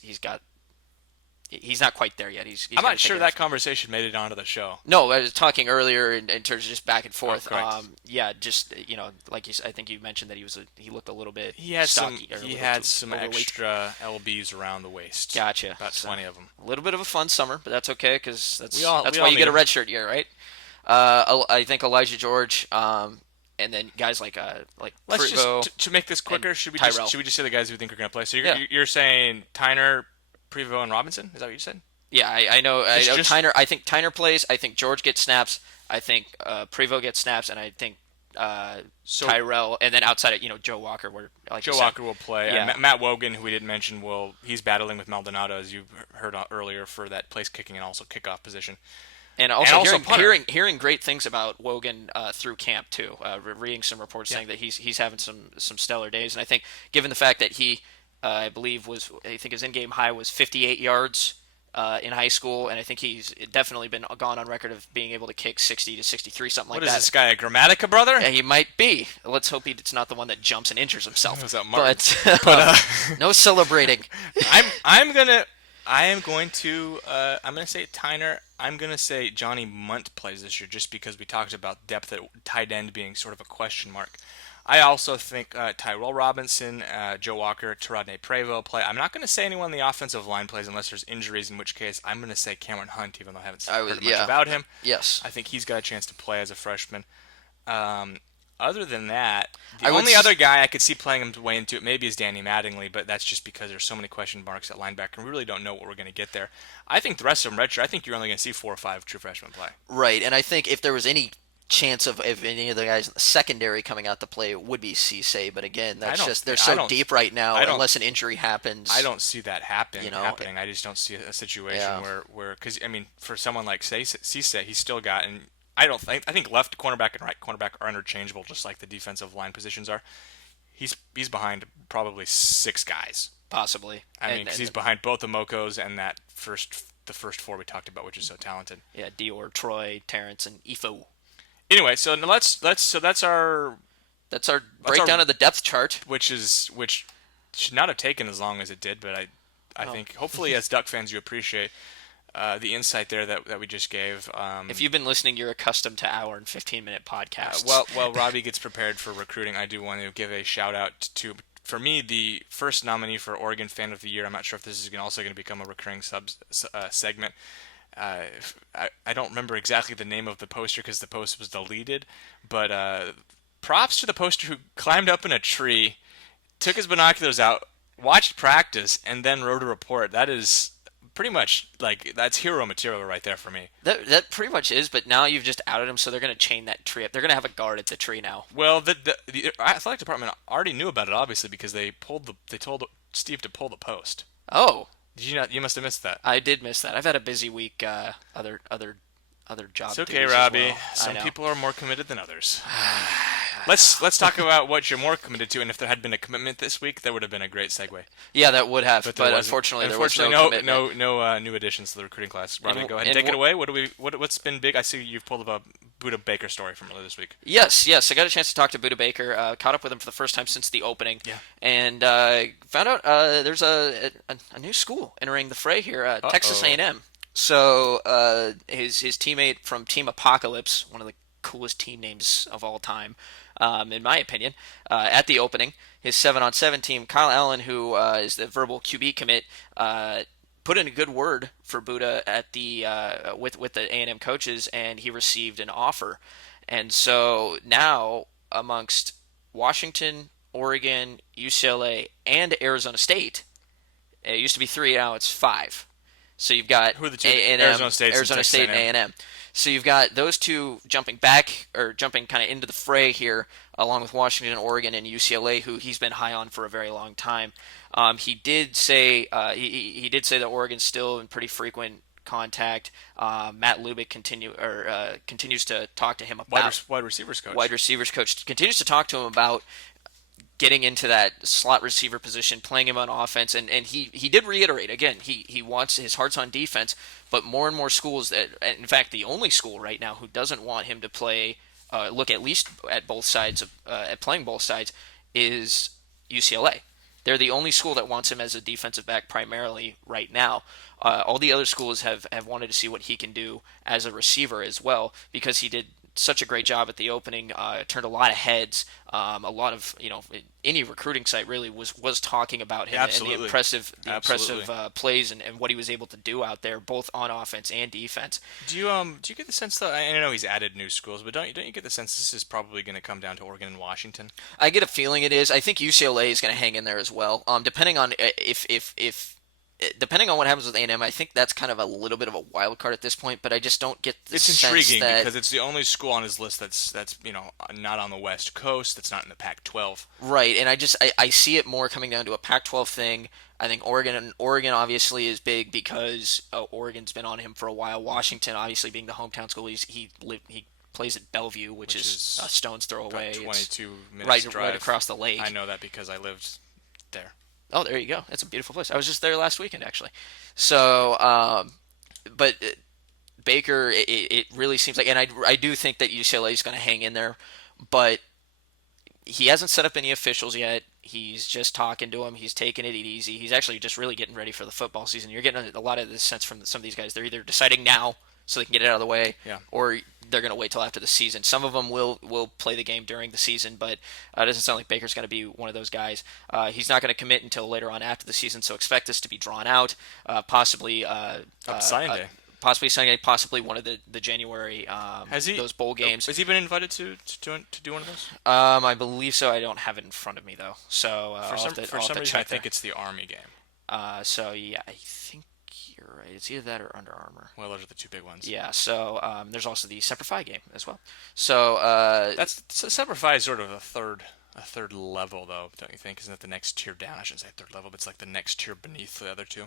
not quite there yet. He's I'm not sure that conversation made it onto the show. No, I was talking earlier in terms of just back and forth. Just like you, I think you mentioned that he looked a little bit. He had stocky, some extra lbs around the waist. Gotcha. About 20 of them. A little bit of a fun summer, but that's okay because that's why you get a redshirt year, right? I think Elijah George. And then guys like let's Prevo just to make this quicker. Should we just say the guys who think are going to play? So you're saying Tyner, Prevo, and Robinson? Is that what you said? Yeah, I know. Tyner. I think Tyner plays. I think George gets snaps. I think Prevo gets snaps, and I think Tyrell. And then outside of Joe Walker, Walker will play. Yeah. Matt Wogan, who we didn't mention, he's battling with Maldonado, as you heard earlier, for that place kicking and also kickoff position. And also hearing great things about Wogan through camp too. Reading some reports saying that he's having some stellar days, and I think given the fact that he, I think his in-game high was 58 yards in high school, and I think he's definitely been gone on record of being able to kick 60 to 63, something like that. What is this guy, a Grammatica brother? Yeah, he might be. Let's hope it's not the one that jumps and injures himself. Was that Martin? But no celebrating. I'm gonna say Tyner. I'm going to say Johnny Munt plays this year just because we talked about depth at tight end being sort of a question mark. I also think Tyrell Robinson, Joe Walker, Taradne Prevo play. I'm not going to say anyone on the offensive line plays unless there's injuries, in which case I'm going to say Cameron Hunt, even though I haven't heard much about him. Yes. I think he's got a chance to play as a freshman. Other than that, the only other guy I could see playing him way into it maybe is Danny Mattingly, but that's just because there's so many question marks at linebacker, and we really don't know what we're going to get there. I think the rest of them redshirt. I think you're only going to see 4 or 5 true freshmen play. Right, and I think if there was any chance of any of the guys in the secondary coming out to play, it would be Cisse, but again, they're so deep right now, unless an injury happens. I don't see that happening. I just don't see a situation where because, for someone like Cisse, he's still got, and I think left cornerback and right cornerback are interchangeable, just like the defensive line positions are. He's behind probably 6 guys. Possibly. Because he's behind both the Mokos and the first 4 we talked about, which is so talented. Yeah, Dior, Troy, Terrence, and Ifo. Anyway, so that's our breakdown of the depth chart, which should not have taken as long as it did, but I think hopefully as Duck fans you appreciate the insight there that we just gave. If you've been listening, you're accustomed to hour and 15-minute podcasts. While Robby gets prepared for recruiting, I do want to give a shout out to, for me, the first nominee for Oregon Fan of the Year. I'm not sure if this is also going to become a recurring segment. I don't remember exactly the name of the poster because the post was deleted, but props to the poster who climbed up in a tree, took his binoculars out, watched practice, and then wrote a report. That is pretty much that's hero material right there for me. That pretty much is, but now you've just outed him, so they're going to chain that tree up. They're going to have a guard at the tree now. Well, the athletic department already knew about it, obviously, because they told Steve to pull the post. Oh. Did you not? You must have missed that. I did miss that. I've had a busy week. Other jobs. It's okay, Robby. Well. Some people are more committed than others. Let's talk about what you're more committed to, and if there had been a commitment this week, that would have been a great segue. Yeah, that would have, But but unfortunately, there was no no commitment. new additions to the recruiting class. Robbie, And- go ahead and and take it wh- away. What's been big? I see you've pulled up a Buda Baker story from earlier this week. Yes, yes. I got a chance to talk to Buda Baker. Caught up with him for the first time since the opening, Yeah. and found out there's a new school entering the fray here, Texas A&M. So his teammate from Team Apocalypse, one of the coolest team names of all time, in my opinion, at the opening, his 7-on-7 team, Kyle Allen, who is the verbal QB commit, put in a good word for Buda at the with the A&M coaches, and he received an offer. And so now, amongst Washington, Oregon, UCLA, and Arizona State, it used to be 3, now it's 5. So you've got Who are the two? A&M, Arizona State and Texas State, and A&M. A&M. So you've got those two jumping back, or jumping kind of into the fray here, along with Washington, Oregon, and UCLA, who he's been high on for a very long time. He did say he did say that Oregon's still in pretty frequent contact. Matt Lubick continues to talk to him about Wide receivers coach. wide receivers coach continues to talk to him about getting into that slot receiver position, playing him on offense, and he did reiterate again he wants his heart's on defense, but more and more schools that, in fact, the only school right now who doesn't want him to play look at least at both sides of at playing both sides is UCLA. They're the only school that wants him as a defensive back primarily right now. All the other schools have wanted to see what he can do as a receiver as well, because he did such a great job at the opening. Turned a lot of heads. A lot of any recruiting site really was talking about him, and Absolutely. the impressive Absolutely. plays and what he was able to do out there, both on offense and defense. Do you get the sense that, I know he's added new schools, but don't you get the sense this is probably going to come down to Oregon and Washington? I get a feeling it is. I think UCLA is going to hang in there as well. Depending on if depending on what happens with A&M, I think that's kind of a little bit of a wild card at this point. But I just don't get the It's sense intriguing that, because it's the only school on his list that's not on the West Coast, that's not in the Pac-12. right, and I see it more coming down to a Pac-12 thing. I think Oregon obviously is big because Oregon's been on him for a while. Washington, obviously being the hometown school, he plays at Bellevue, which is a stone's throw away. About 22 minutes right, drive. right across the lake. I know that because I lived there. Oh, there you go. That's a beautiful place. I was just there last weekend, actually. So, but Baker, it really seems like, and I do think that UCLA is going to hang in there, but he hasn't set up any officials yet. He's just talking to them. He's taking it easy. He's actually just really getting ready for the football season. You're getting a lot of this sense from some of these guys. They're either deciding now so they can get it out of the way, Yeah. or they're going to wait till after the season. Some of them will play the game during the season, but it doesn't sound like Baker's going to be one of those guys. He's not going to commit until later on after the season, so expect this to be drawn out, possibly Up to signing day. possibly Sunday, possibly one of the January those bowl games. Has he been invited to do one of those? I believe so. I don't have it in front of me though, so For I'll some have to, for I'll have some to reason, check I think there. it's the Army game. So yeah, I think you're right. It's either that or Under Armour. Well, those are the two big ones. Yeah. So there's also the Semper Fi game as well. So Semper Fi is sort of a third level, though, don't you think? Isn't it the next tier down? I shouldn't say third level, but it's like the next tier beneath the other two.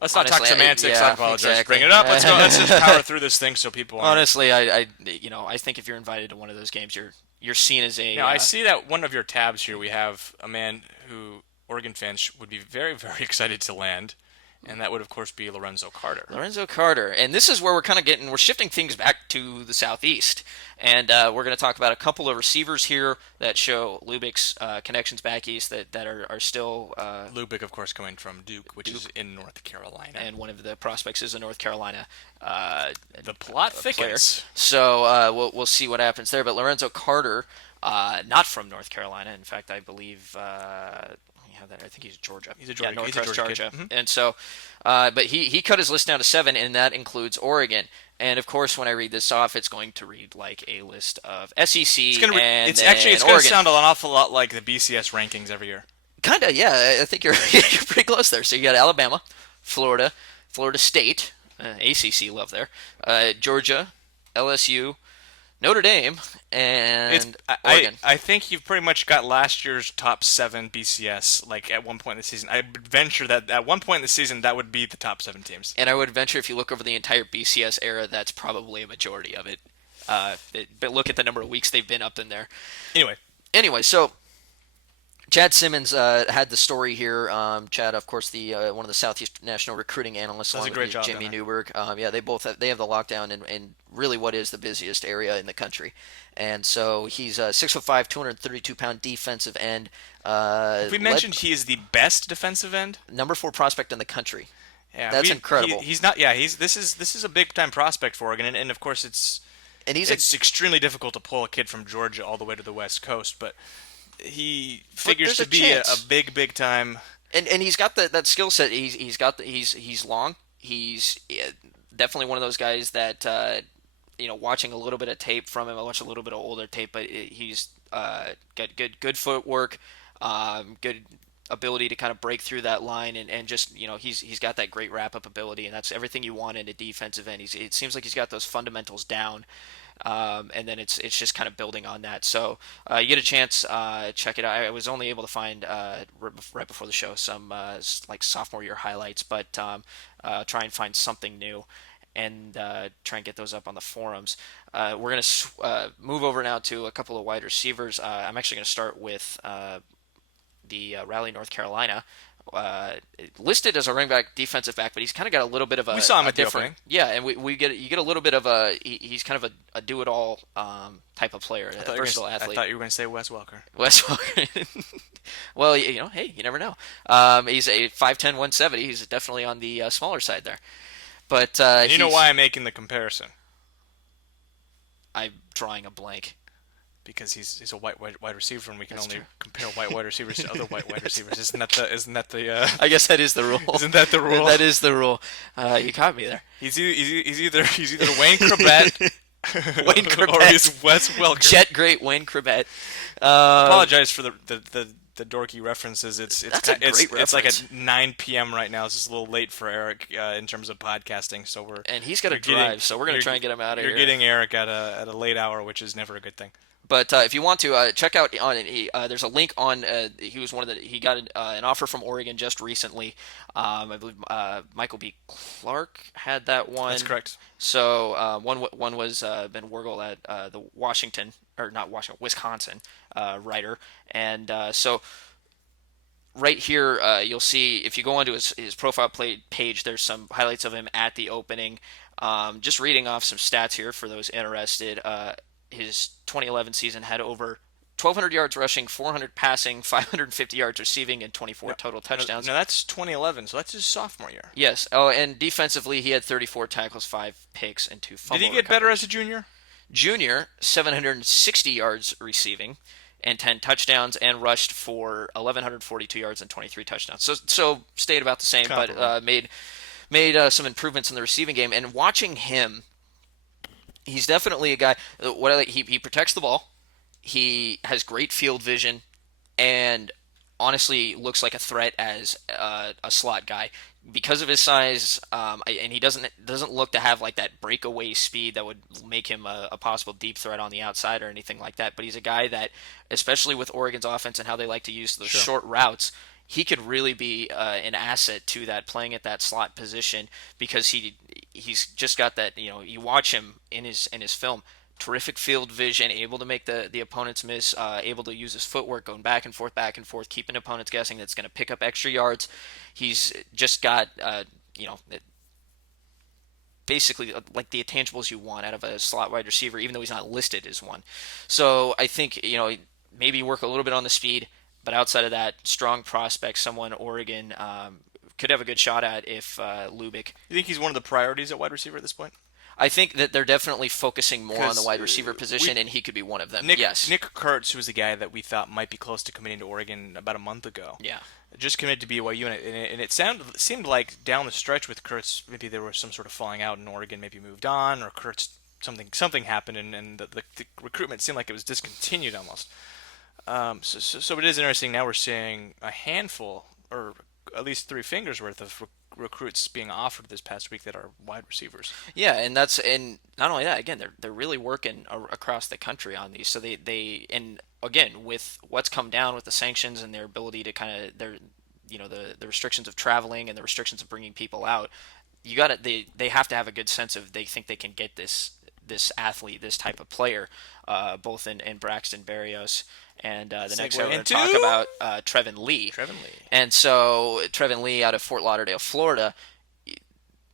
Let's not talk honestly, semantics. yeah, I apologize. exactly. Bring it up. Let's go. Let's just power through this thing so people aren't. honestly, I think if you're invited to one of those games, you're seen as a. Now, I see that one of your tabs here, we have a man who Oregon fans would be very, very excited to land, and that would, of course, be Lorenzo Carter. Lorenzo Carter, and this is where we're shifting things back to the southeast, and we're going to talk about a couple of receivers here that show Lubick's connections back east that are still. Lubick, of course, coming from Duke, which is in North Carolina. And one of the prospects is a North Carolina the plot player. thickens. So we'll see what happens there. But Lorenzo Carter, not from North Carolina. In fact, I believe I think he's Georgia. He's a Georgia. Northwest Georgia. Kid. Mm-hmm. And so, but he cut his list down to 7, and that includes Oregon. And of course, when I read this off, it's going to read like a list of SEC It's going to Oregon. sound an awful lot like the BCS rankings every year. Kind of, yeah. I think you're you're pretty close there. So you got Alabama, Florida State, ACC love there, Georgia, LSU, Notre Dame, and Oregon. I think you've pretty much got last year's top 7 BCS, like at one point in the season. I would venture that at one point in the season, that would be the top 7 teams. And I would venture if you look over the entire BCS era, that's probably a majority of it. But look at the number of weeks they've been up in there. Anyway, Anyway, so Chad Simmons had the story here. Chad, of course, the one of the Southeast National recruiting analysts, does a along great with job Jimmy down there. Newberg. Yeah, they have the lockdown in really what is the busiest area in the country. And so he's 6'5", 232-pound defensive end. If we Led mentioned he is the best defensive end, number 4 prospect in the country. yeah, That's incredible. he's not. Yeah, this is a big time prospect for Oregon, and of course And he's it's extremely difficult to pull a kid from Georgia all the way to the West Coast, but he figures there's to a be a chance. big time. And he's got that skill set. He's long. He's definitely one of those guys that watching a little bit of tape from him. I watched a little bit of older tape, but he's got good footwork, good ability to kind of break through that line, and just he's got that great wrap up ability, and that's everything you want in a defensive end. It seems like he's got those fundamentals down. And then it's just kind of building on that. So you get a chance, check it out. I was only able to find right before the show some like sophomore year highlights, but try and find something new and try and get those up on the forums. We're going to move over now to a couple of wide receivers. I'm actually going to start with the Raleigh, North Carolina. Listed as a running back, defensive back, but he's kind of got a little bit of We saw him a at the different, opening. yeah, and you get a little bit of he's kind of a do it all type of player, a versatile I athlete. thought you were going to say Wes Welker. Wes Walker. Well, hey, you never know. He's a 5'10", 170. He's definitely on the smaller side there, but And you know why I'm making the comparison? I'm drawing a blank. Because he's a white wide receiver, and we can That's only true. compare white wide receivers to other white wide receivers. Isn't that the I guess that is the rule. isn't that the rule? That is the rule. You caught me there. He's either Wayne Corbett Wayne or Corbett. he's Wes Welker. Jet great Wayne Corbett. Apologize for the dorky references. That's a great it's like reference. at 9 p.m. right now. It's just a little late for Eric in terms of podcasting. So And he's got to you're getting- drive, so we're going to try and get him out of You're here. getting Eric at a late hour, which is never a good thing. But if you want to check out there's a link on. He got an offer from Oregon just recently. I believe Michael B. Clark had that one. That's correct. So one was Ben Wergel at the Wisconsin writer, and so right here, you'll see if you go onto his profile page, there's some highlights of him at the opening. Just reading off some stats here for those interested. His 2011 season had over 1,200 yards rushing, 400 passing, 550 yards receiving, and 24 total touchdowns. No, that's 2011, so that's his sophomore year. Yes. Oh, and defensively, he had 34 tackles, 5 picks, and 2 fumble Did he get better recoveries. as a junior? Junior, 760 yards receiving and 10 touchdowns, and rushed for 1,142 yards and 23 touchdowns. So stayed about the same, but made some improvements in the receiving game. And watching him, he's definitely a guy. He protects the ball. He has great field vision, and honestly looks like a threat as a slot guy because of his size. And he doesn't look to have like that breakaway speed that would make him a possible deep threat on the outside or anything like that. But he's a guy that, especially with Oregon's offense and how they like to use those short routes, he could really be an asset to that, playing at that slot position, because he's just got that. You watch him in his film, terrific field vision, able to make the opponents miss, able to use his footwork, going back and forth, keeping opponents guessing. That's going to pick up extra yards. He's just got basically like the intangibles you want out of a slot wide receiver, even though he's not listed as one. So I think maybe work a little bit on the speed, but outside of that, strong prospect, someone Oregon could have a good shot at if Lubick. You think he's one of the priorities at wide receiver at this point? I think that they're definitely focusing more on the 'Cause, wide receiver position, and he could be one of them. Yes. Nick Kurtz, who was the guy that we thought might be close to committing to Oregon about a month ago, Yeah. just committed to BYU, and it seemed like down the stretch with Kurtz, maybe there was some sort of falling out, and Oregon maybe moved on, or Kurtz something happened, and the recruitment seemed like it was discontinued almost. So it is interesting. Now we're seeing a handful, or at least three fingers worth of recruits being offered this past week that are wide receivers. Yeah, and not only that. Again, they're really working across the country on these. So they and again, with what's come down with the sanctions and their ability to kind of the restrictions of traveling and the restrictions of bringing people out, they have to have a good sense of, they think they can get this this athlete, this type of player, both in Braxton Berrios. And the next guy Segue we're going into to talk about, Trevin Lee. Trevin Lee. And so Trevin Lee out of Fort Lauderdale, Florida,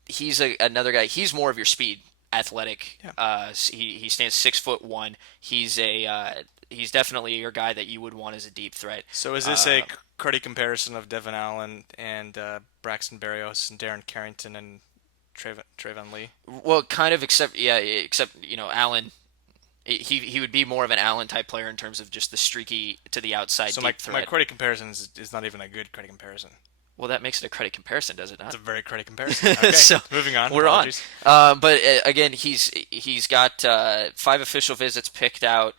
he's another guy. He's more of your speed, athletic. Yeah. He stands 6'1". He's definitely your guy that you would want as a deep threat. So is this a cruddy comparison of Devin Allen and Braxton Berrios and Darren Carrington and Trayvon Lee? Well, kind of, except Allen. He would be more of an Allen type player in terms of just the streaky to the outside So deep threat. my cruddy comparison is not even a good cruddy comparison. Well, that makes it a credit comparison, does it not? It's a very cruddy comparison. Okay, so moving on. We're Apologies. on. But again, he's got 5 official visits picked out.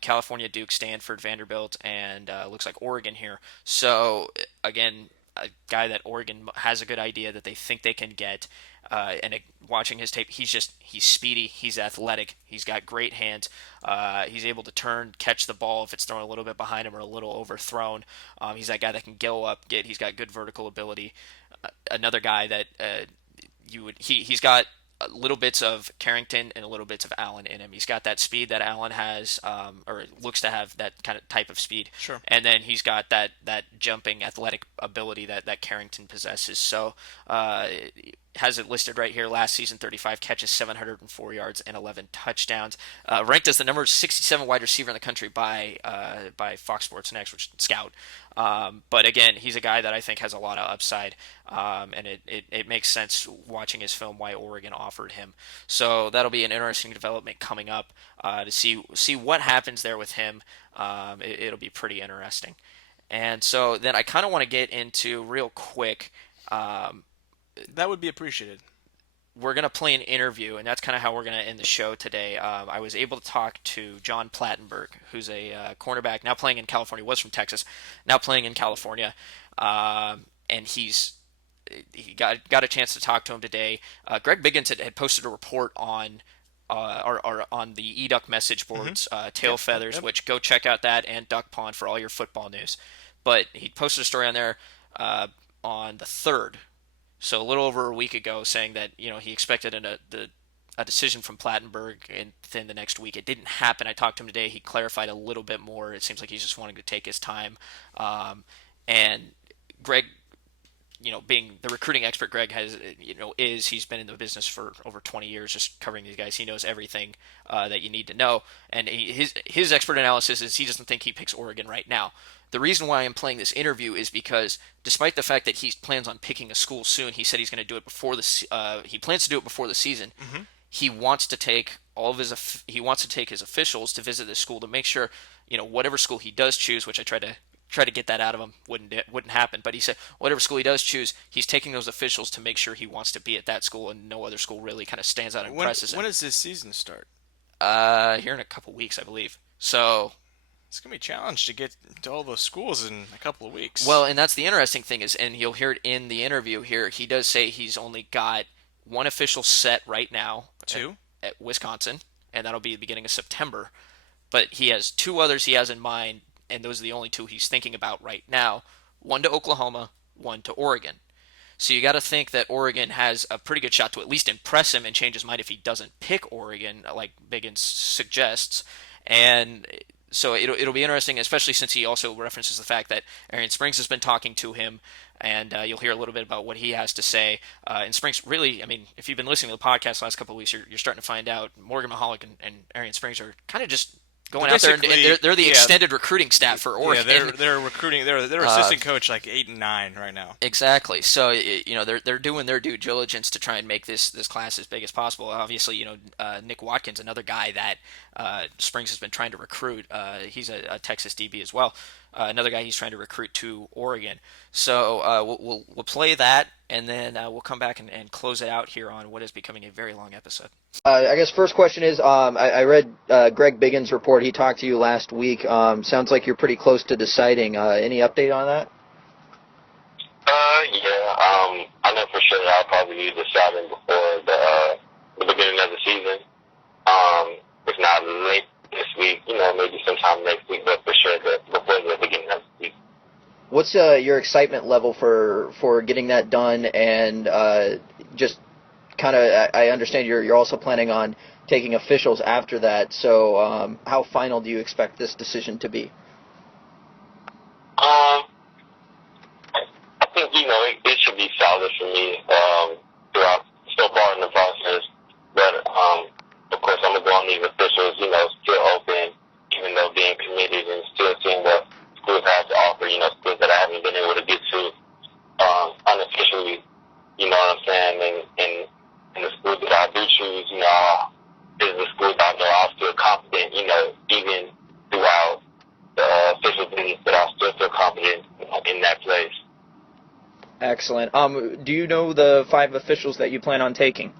California, Duke, Stanford, Vanderbilt, and looks like Oregon here. So again, a guy that Oregon has a good idea that they think they can get. Watching his tape, he's speedy, he's athletic, he's got great hands. He's able to turn, catch the ball if it's thrown a little bit behind him or a little overthrown. He's that guy that can go up, he's got good vertical ability. Another guy that he's got little bits of Carrington and a little bits of Allen in him. He's got that speed that Allen has, or looks to have that kind of type of speed. Sure. And then he's got that jumping athletic ability that Carrington possesses. So has it listed right here. Last season, 35 catches, 704 yards, and 11 touchdowns. Ranked as the number 67 wide receiver in the country by Fox Sports Next, which Scout. But again, he's a guy that I think has a lot of upside, and it makes sense watching his film why Oregon offered him. So that'll be an interesting development coming up to see what happens there with him. It'll be pretty interesting. And so then I kind of want to get into real quick. That would be appreciated. We're going to play an interview, and that's kind of how we're going to end the show today. I was able to talk to John Plattenburg, who's a cornerback now playing in California, was from Texas, now playing in California, and he got a chance to talk to him today. Greg Biggins had posted a report on on the eDuck message boards, Tail Feathers, which go check out that, and Duck Pond for all your football news. But he posted a story on there on the 3rd. So a little over a week ago, saying that he expected a decision from Plattenburg within the next week. It didn't happen. I talked to him today. He clarified a little bit more. It seems like he's just wanting to take his time. And Greg, being the recruiting expert Greg he's been in the business for over 20 years, just covering these guys. He knows everything that you need to know. And his expert analysis is he doesn't think he picks Oregon right now. The reason why I'm playing this interview is because, despite the fact that he plans on picking a school soon, he said he's going to do it before he plans to do it before the season. Mm-hmm. He wants to take his officials to visit this school to make sure, whatever school he does choose, which I tried to get that out of him, wouldn't happen. But he said whatever school he does choose, he's taking those officials to make sure he wants to be at that school, and no other school really kind of stands out and impresses him. When does this season start? Here in a couple weeks, I believe. So it's going to be a challenge to get to all those schools in a couple of weeks. Well, and that's the interesting thing is, and you'll hear it in the interview here, he does say he's only got one official set right now. Two? At Wisconsin, and that'll be the beginning of September. But he has 2 others he has in mind, and those are the only 2 he's thinking about right now. 1 to Oklahoma, 1 to Oregon. So you got to think that Oregon has a pretty good shot to at least impress him and change his mind if he doesn't pick Oregon, like Biggins suggests. And so it'll be interesting, especially since he also references the fact that Arian Springs has been talking to him, and you'll hear a little bit about what he has to say. And Springs, really, if you've been listening to the podcast the last couple of weeks, you're starting to find out Morgan Mahalik and Arian Springs are kind of just going out there, and they're the extended recruiting staff for Oregon. Yeah, they're recruiting. They're assistant coach like 8 and 9 right now. Exactly. So they're doing their due diligence to try and make this class as big as possible. Obviously, Nick Watkins, another guy that Springs has been trying to recruit. He's a Texas DB as well. Another guy he's trying to recruit to Oregon. So we'll play that, and then we'll come back and close it out here on what is becoming a very long episode. I guess first question is, I read Greg Biggins' report. He talked to you last week. Sounds like you're pretty close to deciding. Any update on that? Yeah. I know for sure I'll probably be deciding before the beginning of the season. If not late this week, maybe sometime next week, but for sure before the beginning of the week. What's your excitement level for getting that done, and just kind of, I understand you're also planning on taking officials after that. So how final do you expect this decision to be? I think, it should be solid for me throughout so far in the process. But, of course, I'm going to go on these officials, still open, even though being committed and still seeing what schools have to offer, schools that I haven't been able to get to unofficially, you know what I'm saying? And the schools that I do choose, is the schools I know I'll feel confident, even throughout the official visits, that I'll still feel confident in that place. Excellent. Do you know the 5 officials that you plan on taking?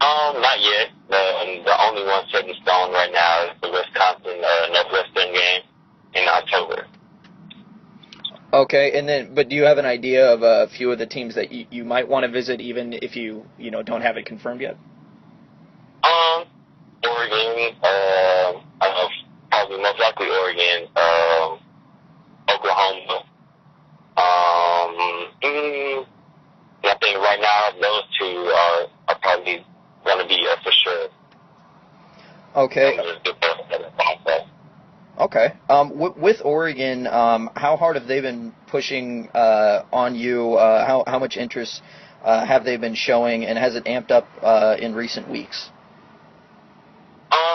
Not yet. The only one set in stone right now is the Wisconsin Northwestern game in October. Okay, and then, but do you have an idea of a few of the teams that you might want to visit, even if you don't have it confirmed yet? Oregon. I don't know, probably most likely Oregon. Oklahoma. I think right now those 2 are probably going to be for sure. Okay. Okay. With Oregon, how hard have they been pushing on you? How much interest have they been showing, and has it amped up in recent weeks?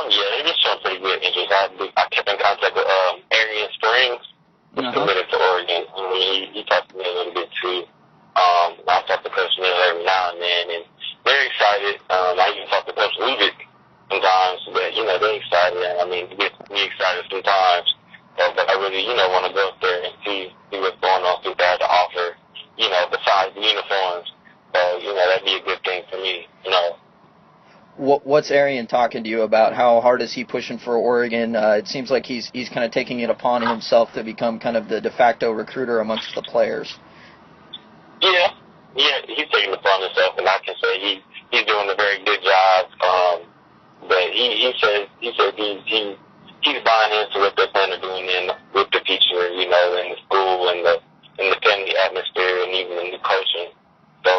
Yeah, they've been showing pretty good interest. I kept in contact with Arian Springs, who's committed to Oregon. He talked to me a little bit too. I talk to Coach Neal every now and then, and they're excited. I even talk to Coach Lubick sometimes, but they're excited. I mean, it gets me excited sometimes. But I really, want to go up there and see what's going on, see what they have to offer, besides the uniforms. So, that'd be a good thing for me, What's Arian talking to you about? How hard is he pushing for Oregon? It seems like he's kind of taking it upon himself to become kind of the de facto recruiter amongst the players. Yeah, he's taking it upon himself, and I can say he's doing a very good job. But he says he's buying into what they're planning on doing with the future, in the school and the family atmosphere and even in the coaching. So,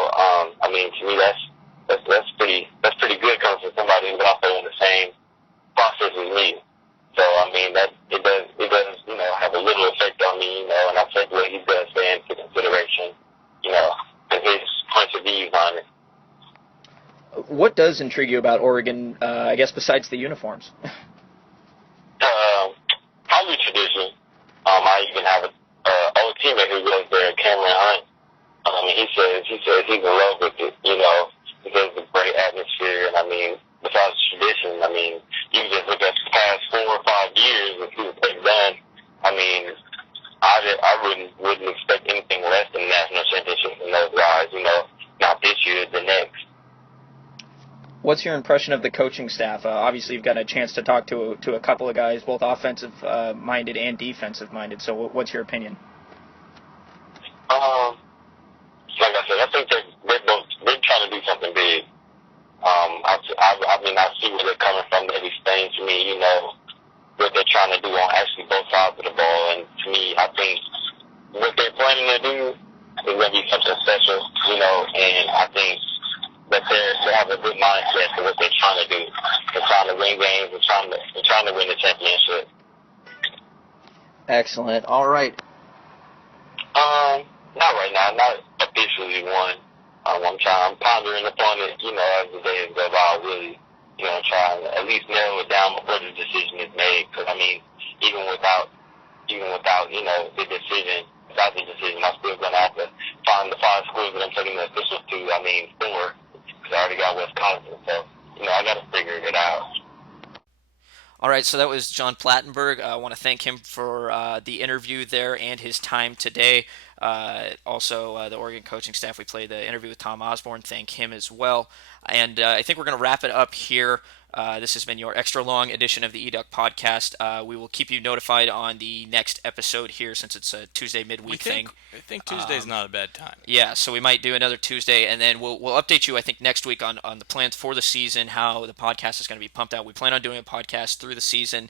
I mean, to me, that's pretty good coming from somebody who's also in the same process as me. So, I mean, that it does have a little effect on me, and I take what he does say into consideration, and his points of view on it. What does intrigue you about Oregon, I guess, besides the uniforms? Probably tradition. I even have an old teammate who goes there, Cameron Hunt. He says he's in love with it, because of the great atmosphere. And I mean, besides tradition, I mean, you can just look at the past 4 or 5 years and see what they've done. I mean, I wouldn't expect anything less than national championship from those guys. Not this year, the next. What's your impression of the coaching staff? Obviously, you've got a chance to talk to a couple of guys, both offensive-minded and defensive-minded. So, what's your opinion? Like I said, I think they're trying to do something big. I see where they're coming from. They've explained to me, what they're trying to do on actually both sides of the ball. And to me, I think what they're planning to do is going to be something special, and I think that they have a good mindset for what they're trying to do. They're trying to win games and trying to win the championship. Excellent. All right. Not right now, not officially one. I'm pondering upon it, as the days go by, really, trying to at least narrow it down before the decision is made. Because, I mean, even without, the decision, I'm still going to have to find the 5 schools that I'm taking the officials to. I mean, 4, because I already got Wisconsin. So, I got to figure it out. All right, so that was John Plattenburg. I want to thank him for the interview there and his time today. Also, the Oregon coaching staff, we played the interview with Tom Osborne. Thank him as well. And I think we're going to wrap it up here. This has been your extra long edition of the eDuck podcast. We will keep you notified on the next episode here since it's a Tuesday midweek thing. I think Tuesday's not a bad time. Yeah, so we might do another Tuesday, and then we'll update you, I think, next week on the plans for the season, how the podcast is going to be pumped out. We plan on doing a podcast through the season.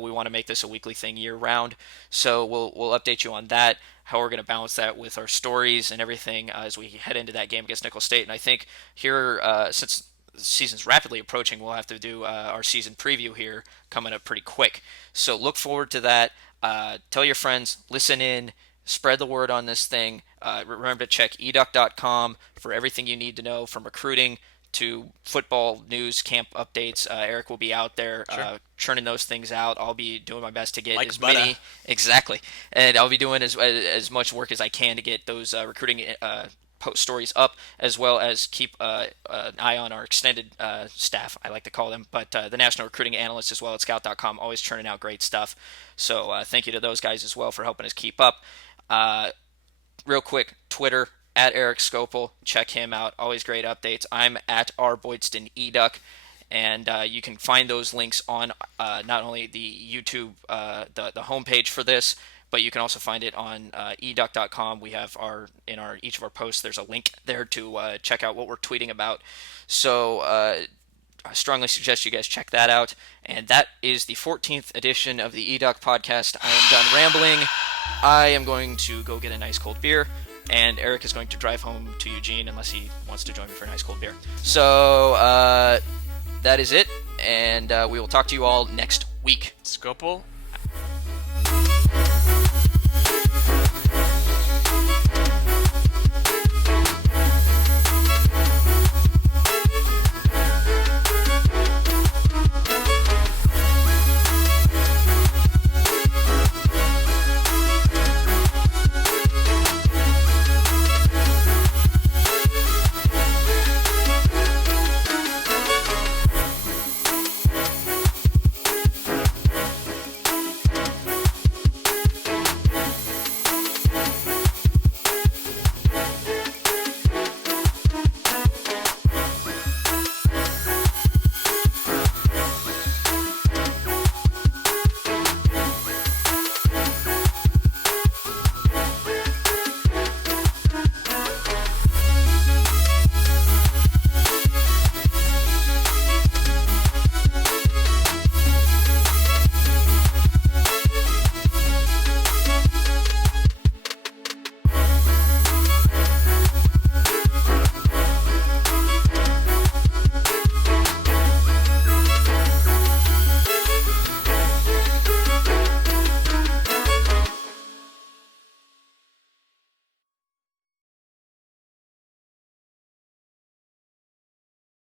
We want to make this a weekly thing year-round, so we'll update you on that, how we're going to balance that with our stories and everything as we head into that game against Nicholls State. And I think here, since the season's rapidly approaching, we'll have to do our season preview here coming up pretty quick. So look forward to that. Tell your friends, listen in, spread the word on this thing. Remember to check eDuck.com for everything you need to know from recruiting to football news, camp updates. Erik will be out there churning those things out. I'll be doing my best to get like as butter. many and I'll be doing as much work as I can to get those recruiting post stories up, as well as keep an eye on our extended staff, I like to call them, but the national recruiting analysts as well at scout.com, always churning out great stuff. So thank you to those guys as well for helping us keep up. Real quick, Twitter at Erik Scopel. Check him out. Always great updates. I'm at Boydstun eDuck. And you can find those links on not only the YouTube, the homepage for this, but you can also find it on eDuck.com. We have each of our posts, there's a link there to check out what we're tweeting about. So I strongly suggest you guys check that out. And that is the 14th edition of the eDuck podcast. I am done rambling. I am going to go get a nice cold beer. And Erik is going to drive home to Eugene unless he wants to join me for a nice cold beer. So that is it, and we will talk to you all next week. Scopel,